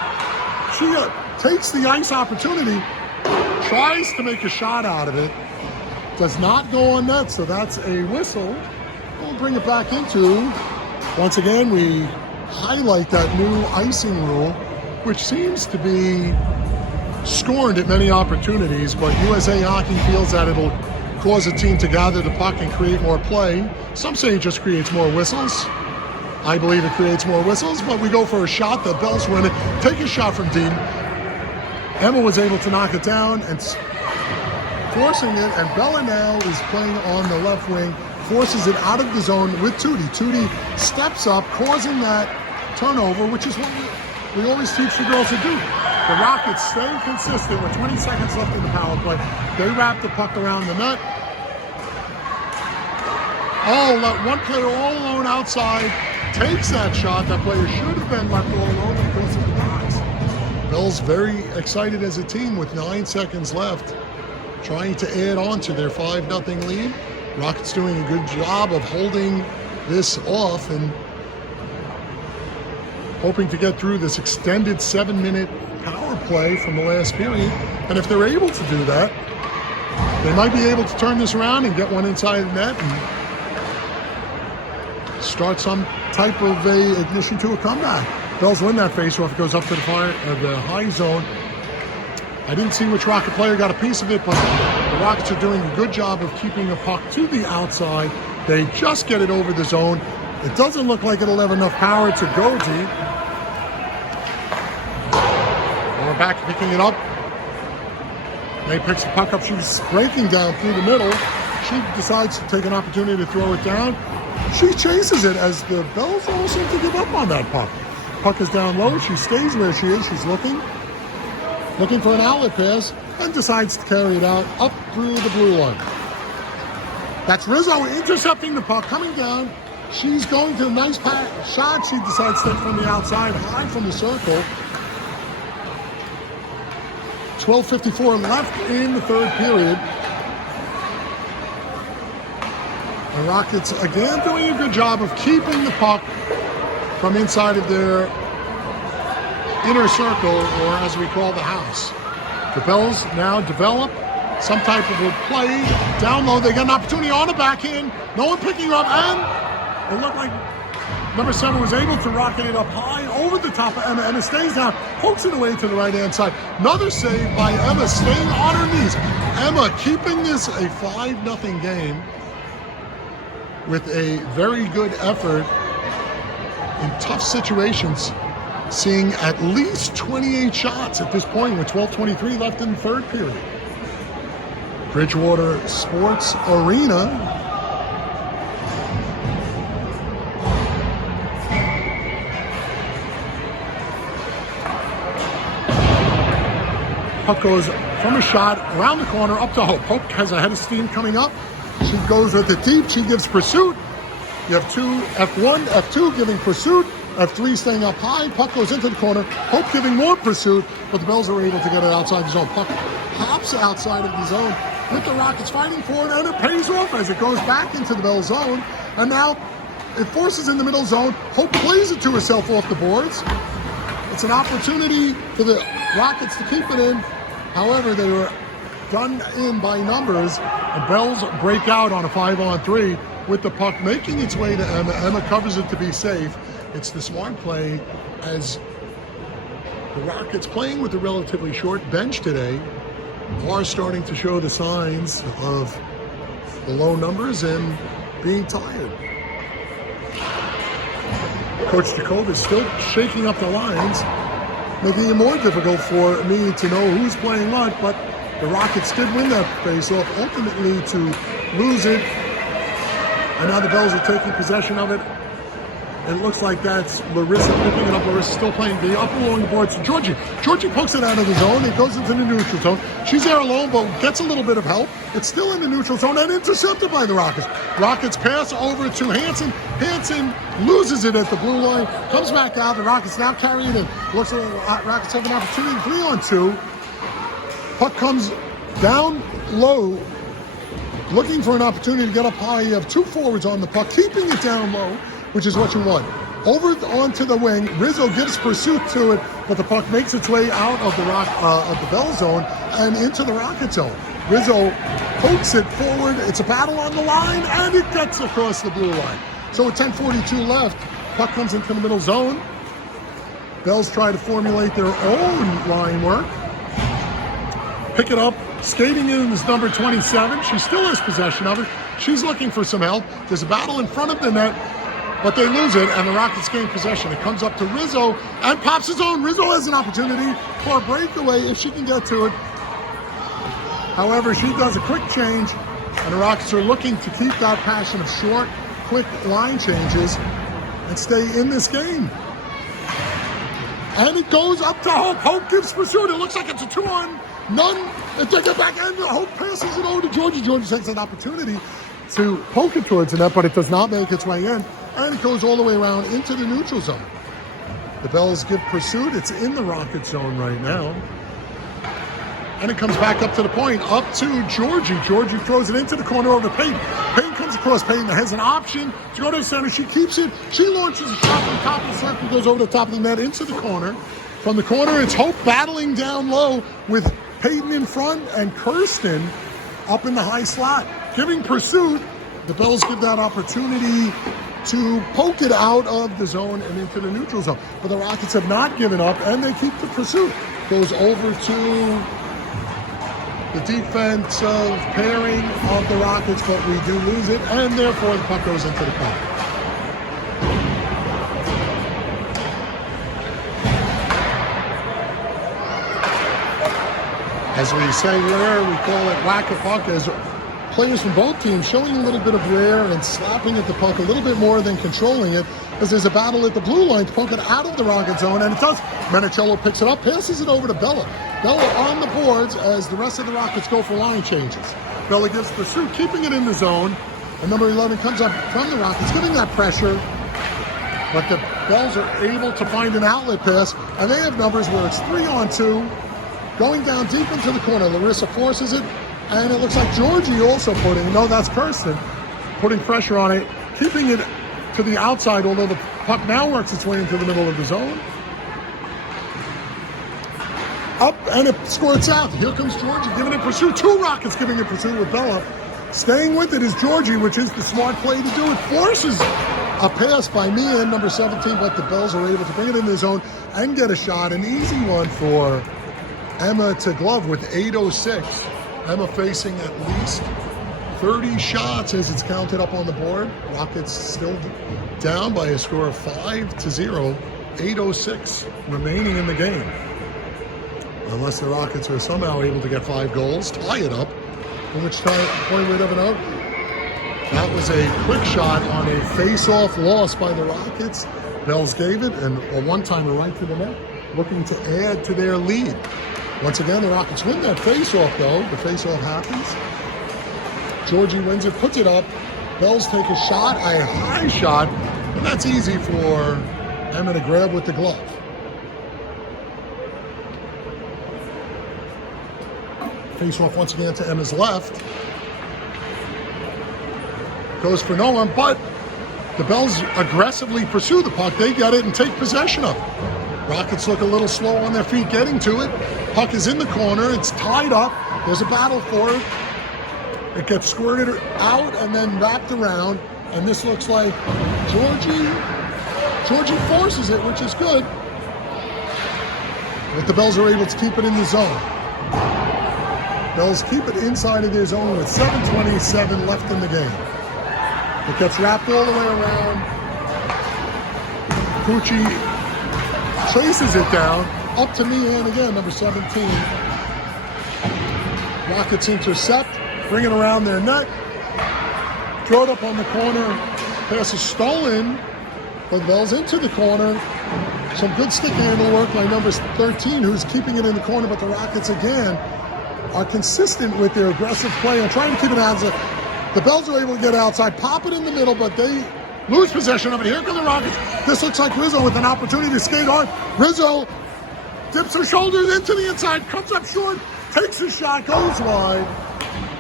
She takes the ice opportunity, tries to make a shot out of it, does not go on net, so that's a whistle. We'll bring it back into, once again, we highlight that new icing rule, which seems to be scorned at many opportunities, but USA Hockey feels that it'll cause a team to gather the puck and create more play. Some say it just creates more whistles. I believe it creates more whistles, but we go for a shot. The Belles win it. Take a shot from deep. Emma was able to knock it down and forcing it, and Bella now is playing on the left wing, forces it out of the zone with Tootie. Tootie steps up, causing that turnover, which is what we always teach the girls to do. The Rockets staying consistent with 20 seconds left in the power play. They wrap the puck around the net. Oh, let one player all alone outside takes that shot. That player should have been left all alone because of the box. Belles very excited as a team with 9 seconds left, trying to add on to their 5-0 lead. Rockets doing a good job of holding this off and hoping to get through this extended 7-minute power play from the last period. And if they're able to do that, they might be able to turn this around and get one inside the net and start some type of a ignition to a comeback. Belles win that faceoff. It goes up to the high zone. I didn't see which Rocket player got a piece of it, but the Rockets are doing a good job of keeping the puck to the outside. They just get it over the zone. It doesn't look like it'll have enough power to go deep. And we're back picking it up. May picks the puck up. She's breaking down through the middle. She decides to take an opportunity to throw it down. She chases it as the Belles all seem to give up on that puck. Puck is down low. She stays where she is. She's looking for an outlet pass, and decides to carry it out up through the blue line. That's Rizzo intercepting the puck, coming down. She's going to a nice shot. She decides to take from the outside, high from the circle. 12:54 left in the third period. The Rockets again doing a good job of keeping the puck from inside of their inner circle, or as we call the house. The Belles now develop some type of a play down low. They get an opportunity on a backhand. No one picking up, and it looked like number 7 was able to rocket it up high over the top of Emma. Emma stays down, pokes it away to the right-hand side. Another save by Emma, staying on her knees. Emma keeping this a 5-0 game with a very good effort in tough situations, seeing at least 28 shots at this point with 12:23 left in the third period. Bridgewater Sports Arena. Puck goes from a shot around the corner up to Hope. Hope has a head of steam coming up. She goes with it deep. She gives pursuit. You have F1, F2 giving pursuit. F3 staying up high. Puck goes into the corner. Hope giving more pursuit, but the Belles are able to get it outside the zone. Puck hops outside of the zone with the Rockets fighting for it, and it pays off as it goes back into the Belles zone. And now it forces in the middle zone. Hope plays it to herself off the boards. It's an opportunity for the Rockets to keep it in. However, they were done in by numbers. The Belles break out on a 5-on-3 with the puck making its way to Emma. Emma covers it to be safe. It's the smart play as the Rockets, playing with a relatively short bench today, are starting to show the signs of the low numbers and being tired. Coach Jacob is still shaking up the lines, making it more difficult for me to know who's playing what, but the Rockets did win that faceoff, ultimately to lose it. And now the Belles are taking possession of it. It looks like that's Larissa picking it up. Larissa still playing the up along the boards to Georgie. Georgie pokes it out of the zone. It goes into the neutral zone. She's there alone, but gets a little bit of help. It's still in the neutral zone and intercepted by the Rockets. Rockets pass over to Hansen. Hansen loses it at the blue line. Comes back out. The Rockets now carry it in. Looks like the Rockets have an opportunity. 3-on-2. Puck comes down low, looking for an opportunity to get up high. You have 2 forwards on the puck, keeping it down low, which is what you want. Over onto the wing, Rizzo gives pursuit to it, but the puck makes its way out of the Belles zone and into the Rocket zone. Rizzo pokes it forward. It's a battle on the line, and it gets across the blue line. So with 10:42 left, puck comes into the middle zone. Belles try to formulate their own line work. Pick it up. Skating in is number 27. She still has possession of it. She's looking for some help. There's a battle in front of the net, but they lose it, and the Rockets gain possession. It comes up to Rizzo and pops his own. Rizzo has an opportunity for a breakaway if she can get to it. However, she does a quick change, and the Rockets are looking to keep that passion of short, quick line changes and stay in this game. And it goes up to Hope. Hope gives pursuit. It looks like it's a 2-on-none. If they get back in, Hope passes it over to Georgie. Georgie takes an opportunity to poke it towards the net, but it does not make its way in. And it goes all the way around into the neutral zone. The Belles give pursuit. It's in the Rocket zone right now. And it comes back up to the point, up to Georgie. Georgie throws it into the corner over to Peyton. Peyton comes across. Peyton has an option to go to the center. She keeps it. She launches a shot from the top of the circle, goes over the top of the net into the corner. From the corner, it's Hope battling down low with Peyton in front and Kirsten up in the high slot. Giving pursuit, the Belles give that opportunity to poke it out of the zone and into the neutral zone. But the Rockets have not given up, and they keep the pursuit. Goes over to the defensive pairing of the Rockets, but we do lose it, and therefore the puck goes into the corner. As we say here, we call it whack-a-puck, as players from both teams showing a little bit of wear and slapping at the puck a little bit more than controlling it, as there's a battle at the blue line to poke it out of the Rocket zone, and it does. Menicello picks it up, passes it over to Bella. Bella on the boards as the rest of the Rockets go for line changes. Bella gives pursuit, keeping it in the zone, and number 11 comes up from the Rockets, giving that pressure, but the Belles are able to find an outlet pass, and they have numbers where it's 3-on-2, going down deep into the corner. Larissa forces it, and it looks like Georgie also that's Kirsten, putting pressure on it, keeping it to the outside, although the puck now works its way into the middle of the zone. Up, and it squirts out. Here comes Georgie giving it pursuit. Two Rockets giving it pursuit with Bella. Staying with it is Georgie, which is the smart play to do. It forces a pass by me and number 17, but the Belles are able to bring it in the zone and get a shot. An easy one for Emma to glove with 8:06. Emma facing at least 30 shots as it's counted up on the board. Rockets still down by a score of 5-0. 8:06 remaining in the game. Unless the Rockets are somehow able to get 5 goals, tie it up, in which point we'd never know. That was a quick shot on a face-off loss by the Rockets. Belles gave it, and a one-timer right to the net, looking to add to their lead. Once again, the Rockets win that face-off, though. The face-off happens. Georgie wins it, puts it up. Belles take a shot, a high shot, and that's easy for Emma to grab with the glove. Face-off once again to Emma's left. Goes for no one, but the Belles aggressively pursue the puck. They get it and take possession of it. Rockets look a little slow on their feet getting to it. Puck is in the corner. It's tied up. There's a battle for it. It gets squirted out and then wrapped around. And this looks like Georgie forces it, which is good. But the Belles are able to keep it in the zone. Belles keep it inside of their zone with 7:27 left in the game. It gets wrapped all the way around. Pucci chases it down, up to Meehan again, number 17. Rockets intercept, bring it around their net, throw it up on the corner, pass is stolen, but the Belles into the corner. Some good stick handle work by number 13, who's keeping it in the corner, but the Rockets again are consistent with their aggressive play and trying to keep it out. The Belles are able to get outside, pop it in the middle, but they lose possession of it. Here come the Rockets. This looks like Rizzo with an opportunity to skate hard. Rizzo dips her shoulders into the inside, comes up short, takes a shot, goes wide,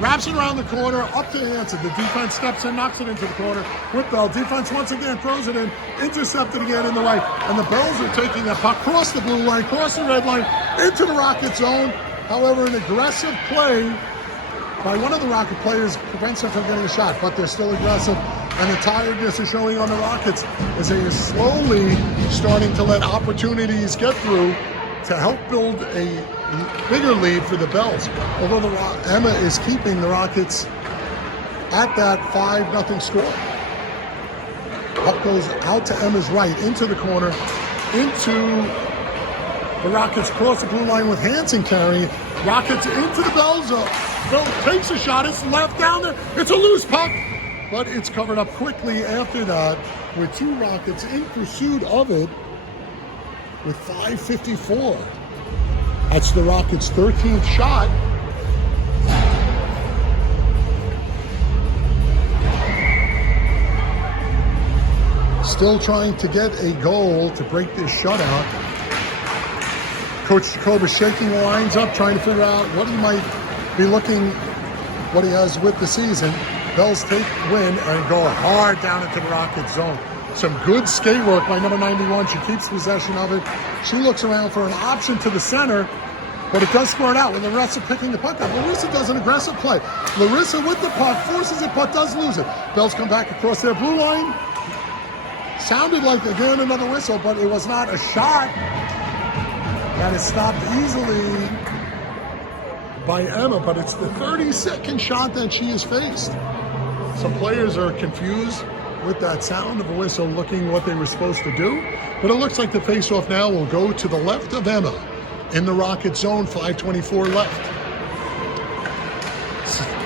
wraps it around the corner, up to Hanson. The defense steps in, knocks it into the corner with Bell. Defense once again throws it in, intercepted again in the way. And the Belles are taking that puck across the blue line, across the red line, into the Rocket zone. However, an aggressive play by one of the Rocket players prevents them from getting a shot, but they're still aggressive, and the tiredness is showing on the Rockets as they are slowly starting to let opportunities get through to help build a bigger lead for the Belles. Although Emma is keeping the Rockets at that 5-0 score. Puck goes out to Emma's right, into the corner, into the Rockets cross the blue line with Hanson carrying. Rockets into the Belles zone. Bell takes a shot. It's left down there. It's a loose puck, but it's covered up quickly after that with 2 Rockets in pursuit of it with 5:54. That's the Rockets' 13th shot. Still trying to get a goal to break this shutout. Coach Jacob is shaking the lines up, trying to figure out what he might be looking, what he has with the season. Belles take win and go hard down into the Rocket zone. Some good skate work by number 91. She keeps possession of it. She looks around for an option to the center, but it does squirt out when the refs are picking the puck up. Larissa does an aggressive play. Larissa with the puck forces it, but does lose it. Belles come back across their blue line. Sounded like, again, another whistle, but it was not a shot. That is stopped easily by Emma, but it's the 32nd shot that she has faced. Some players are confused with that sound of a whistle, looking what they were supposed to do. But it looks like the face-off now will go to the left of Emma in the Rocket zone, 5:24 left.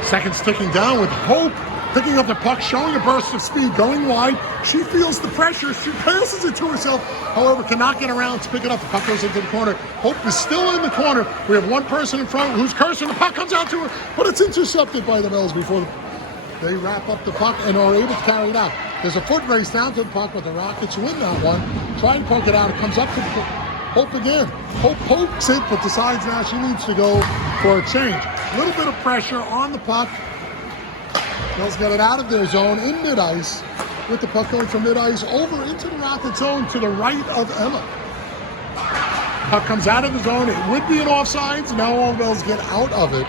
Seconds ticking down with Hope picking up the puck, showing a burst of speed, going wide. She feels the pressure. She passes it to herself, however, cannot get around to pick it up. The puck goes into the corner. Hope is still in the corner. We have one person in front who's cursing. The puck comes out to her, but it's intercepted by the Belles before they wrap up the puck and are able to carry it out. There's a foot race down to the puck, but the Rockets win that one. Try and poke it out. It comes up to the Hope again. Hope pokes it, but decides now she needs to go for a change. A little bit of pressure on the puck. Belles get it out of their zone in mid-ice, with the puck going from mid-ice over into the Rocket zone to the right of Emma. Puck comes out of the zone. It would be an offsides. Now all the Belles get out of it.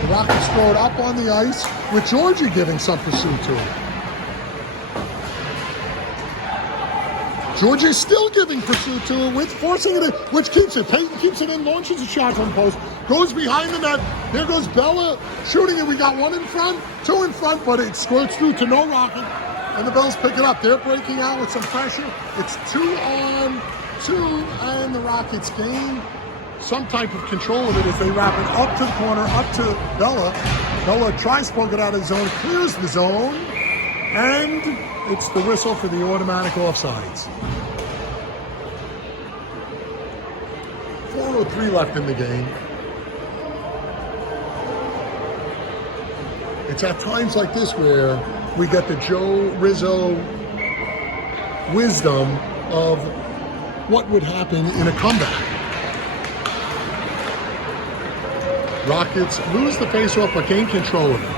The Rockets throw it up on the ice, with Georgie giving some pursuit to it. Georgie's still giving pursuit to it, with forcing it in, which keeps it. Peyton keeps it in, launches a shot from post, goes behind the net. There goes Bella shooting it. We got one in front, two in front, but it squirts through to no Rocket, and the Belles pick it up. They're breaking out with some pressure. It's 2-on-2, and the Rockets gain some type of control of it as they wrap it up to the corner, up to Bella. Bella tries to poke it out of the zone, clears the zone, and it's the whistle for the automatic offsides. 4:03 left in the game. It's at times like this where we get the Joe Rizzo wisdom of what would happen in a comeback. Rockets lose the faceoff but gain control of it.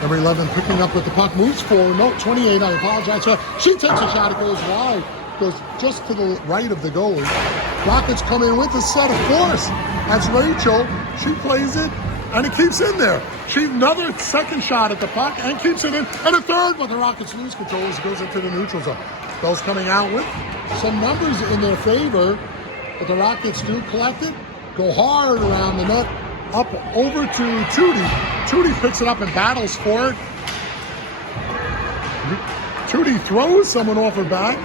Number 11 picking up with the puck, moves forward. No, 28, I apologize. She takes a shot, it goes wide. Goes just to the right of the goalie. Rockets come in with a set of force. That's Rachel. She plays it, and it keeps in there. Another second shot at the puck, and keeps it in. And a third, but the Rockets lose control as it goes into the neutral zone. Belles coming out with some numbers in their favor, but the Rockets do collect it, go hard around the net, up over to Tootie. Tootie picks it up and battles for it. Tootie throws someone off her back.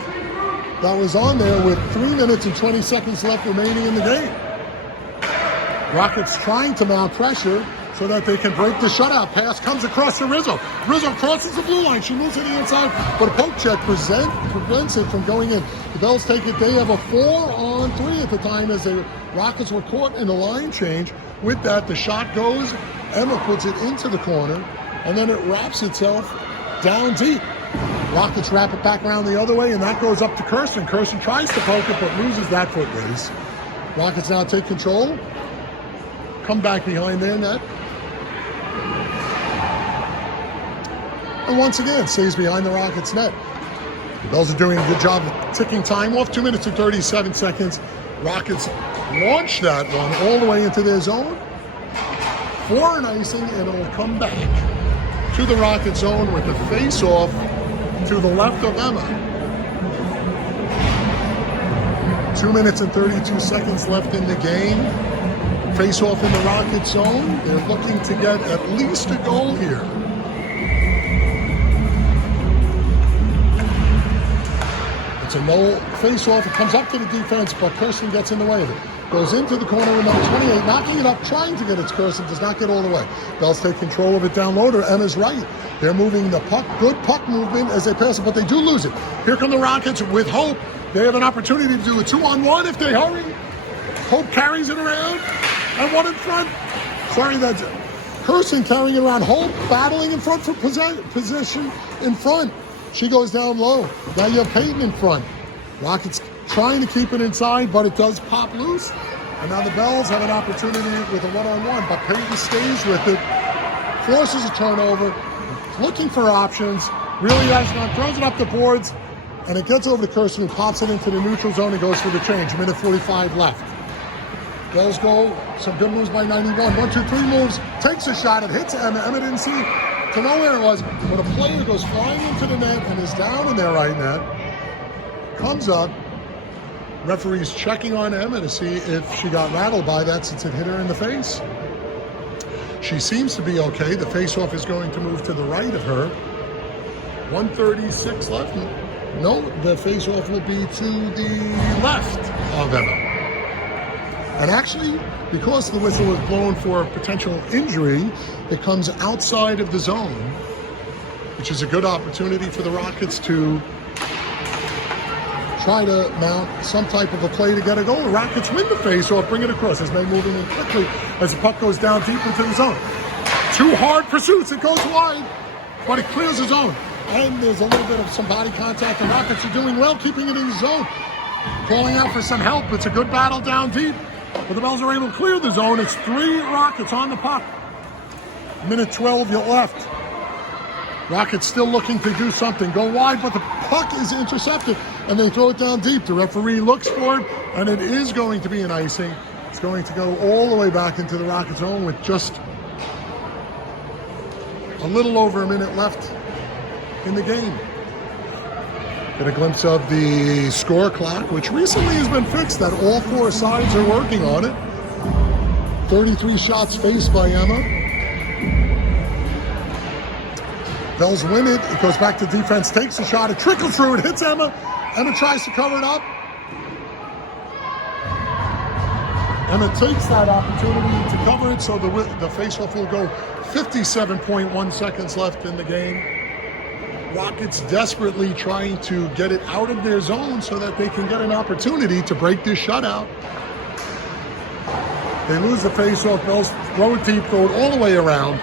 That was on there with 3 minutes and 20 seconds left remaining in the game. Rockets trying to mount pressure so that they can break the shutout. Pass comes across to Rizzo. Rizzo crosses the blue line. She moves to the inside, but a poke check prevents it from going in. The Belles take it. They have a 4-on-3 at the time as the Rockets were caught in a line change. With that, the shot goes. Emma puts it into the corner, and then it wraps itself down deep. Rockets wrap it back around the other way, and that goes up to Kirsten. Kirsten tries to poke it, but loses that foot race. Rockets now take control. Come back behind their net. And once again, stays behind the Rockets' net. The Belles are doing a good job of ticking time off. 2 minutes and 37 seconds. Rockets launch that one all the way into their zone. 4 in icing, and it'll come back to the Rocket zone with the face-off to the left of Emma. 2 minutes and 32 seconds left in the game. Face-off in the Rocket zone. They're looking to get at least a goal here. It's a no face-off. It comes up to the defense, but Kirsten gets in the way of it. Goes into the corner with number 28, knocking it up, trying to get its Kirsten, does not get all the way. Belles take control of it down low to Emma's right. They're moving the puck, good puck movement as they pass it, but they do lose it. Here come the Rockets with Hope. They have an opportunity to do a 2-on-1 if they hurry. Hope carries it around, and one in front. Sorry, that's Kirsten carrying it around. Hope battling in front for position in front. She goes down low. Now you have Peyton in front. Rockets trying to keep it inside, but it does pop loose. And now the Belles have an opportunity with a one-on-one, but Peyton stays with it, forces a turnover, looking for options, really has not, throws it up the boards, and it gets over to Kirsten, who pops it into the neutral zone and goes for the change. 1:45 left. Belles go, some good moves by 91. 1, 2, 3 moves, takes a shot, it hits Emma. Emma didn't see to know where it was, but a player goes flying into the net and is down in their right net. Comes up, referee's checking on Emma to see if she got rattled by that since it hit her in the face. She seems to be okay. The face-off is going to move to the right of her. 1:36 left. No, the face-off will be to the left of Emma. And actually, because the whistle was blown for a potential injury, it comes outside of the zone, which is a good opportunity for the Rockets to try to mount some type of a play to get a goal. The Rockets win the face-off, bring it across as they moving in quickly as the puck goes down deep into the zone. 2 hard pursuits, it goes wide, but it clears the zone. And there's a little bit of some body contact. The Rockets are doing well, keeping it in the zone. Calling out for some help. It's a good battle down deep. But the Belles are able to clear the zone. It's 3 Rockets on the puck. 1:12 left. Rockets still looking to do something. Go wide, but the puck is intercepted. And they throw it down deep. The referee looks for it, and it is going to be an icing. It's going to go all the way back into the Rocket zone with just a little over a minute left in the game. Get a glimpse of the score clock, which recently has been fixed, that all 4 sides are working on it. 33 shots faced by Emma. Belles win it. It goes back to defense, takes a shot, it trickles through, it hits Emma. Emma tries to cover it up. Emma takes that opportunity to cover it, so the face-off will go. 57.1 seconds left in the game. Rockets desperately trying to get it out of their zone so that they can get an opportunity to break this shutout. They lose the face-off. Belles throw it deep, go all the way around.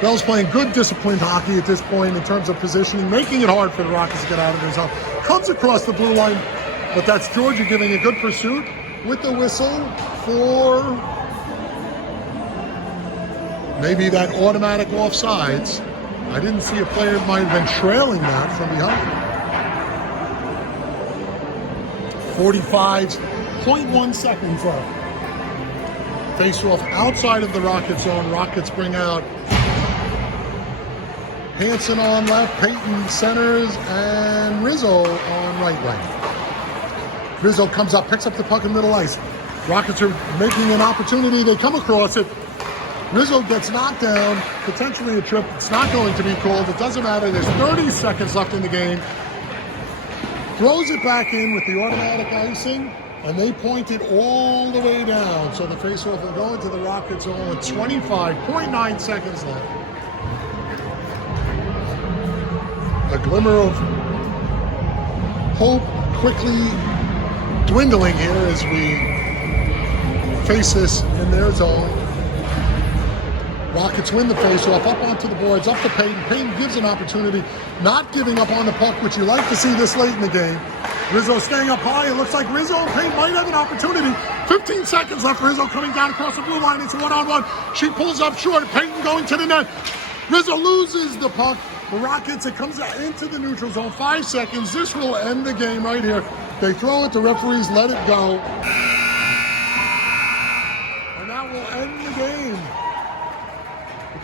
Belles playing good disciplined hockey at this point in terms of positioning, making it hard for the Rockets to get out of their zone. Comes across the blue line, but that's Georgia giving a good pursuit with the whistle for maybe that automatic offsides. I didn't see a player might have been trailing that from behind. 45.1 seconds left. Face-off outside of the Rocket zone. Rockets bring out Hanson on left, Peyton centers, and Rizzo on right wing. Rizzo comes up, picks up the puck in middle ice. Rockets are making an opportunity. They come across it. Rizzo gets knocked down, potentially a trip. It's not going to be called. It doesn't matter. There's 30 seconds left in the game. Throws it back in with the automatic icing, and they point it all the way down. So the faceoff will go into the Rockets zone with 25.9 seconds left. A glimmer of hope quickly dwindling here as we face this in their zone. Rockets win the faceoff, up onto the boards, up to Peyton. Peyton gives an opportunity, not giving up on the puck, which you like to see this late in the game. Rizzo staying up high. It looks like Rizzo and Peyton might have an opportunity. 15 seconds left. Rizzo coming down across the blue line. It's a one-on-one. She pulls up short. Peyton going to the net. Rizzo loses the puck. The Rockets, it comes into the neutral zone. 5 seconds. This will end the game right here. They throw it. The referees let it go. And that will end the game.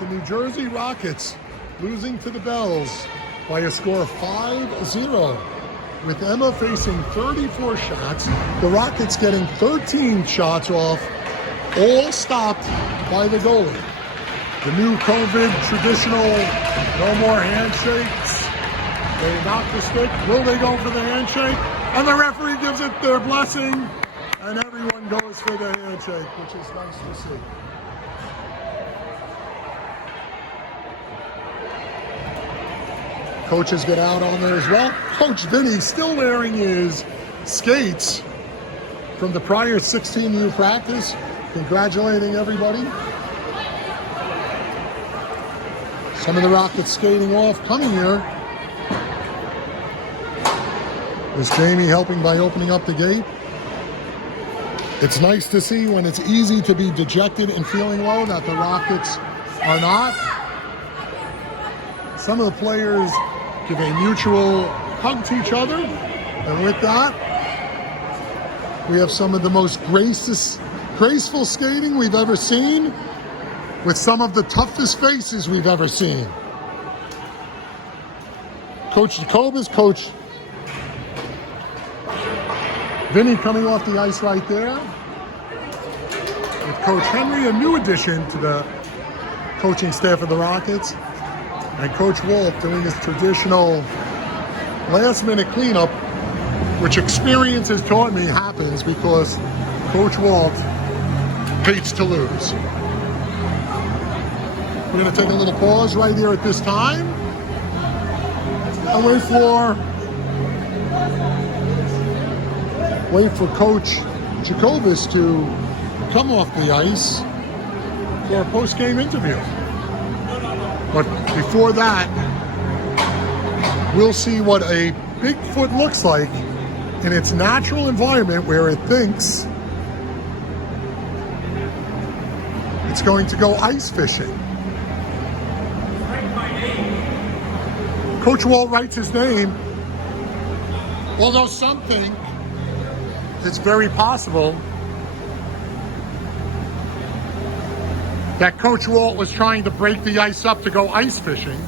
The New Jersey Rockets losing to the Belles by a score of 5-0, with Emma facing 34 shots, the Rockets getting 13 shots off, all stopped by the goalie. The new COVID traditional no more handshakes. They knock the stick. Will they go for the handshake? And the referee gives it their blessing, and everyone goes for the handshake, which is nice to see. Coaches get out on there as well. Coach Vinny still wearing his skates from the prior 16U practice, congratulating everybody. Some of the Rockets skating off, coming here. Is Jamie helping by opening up the gate? It's nice to see when it's easy to be dejected and feeling low that the Rockets are not. Some of the players give a mutual hug to each other. And with that, we have some of the most graceful skating we've ever seen with some of the toughest faces we've ever seen. Coach Jacobus, Coach Vinny coming off the ice right there. With Coach Henry, a new addition to the coaching staff of the Rockets. And Coach Walt doing his traditional last-minute cleanup, which experience has taught me happens because Coach Walt hates to lose. We're going to take a little pause right here at this time and wait for Coach Jacobus to come off the ice for a post-game interview. But before that, we'll see what a Bigfoot looks like in its natural environment where it thinks it's going to go ice fishing. Coach Walt writes his name, although some think it's very possible that Coach Walt was trying to break the ice up to go ice fishing.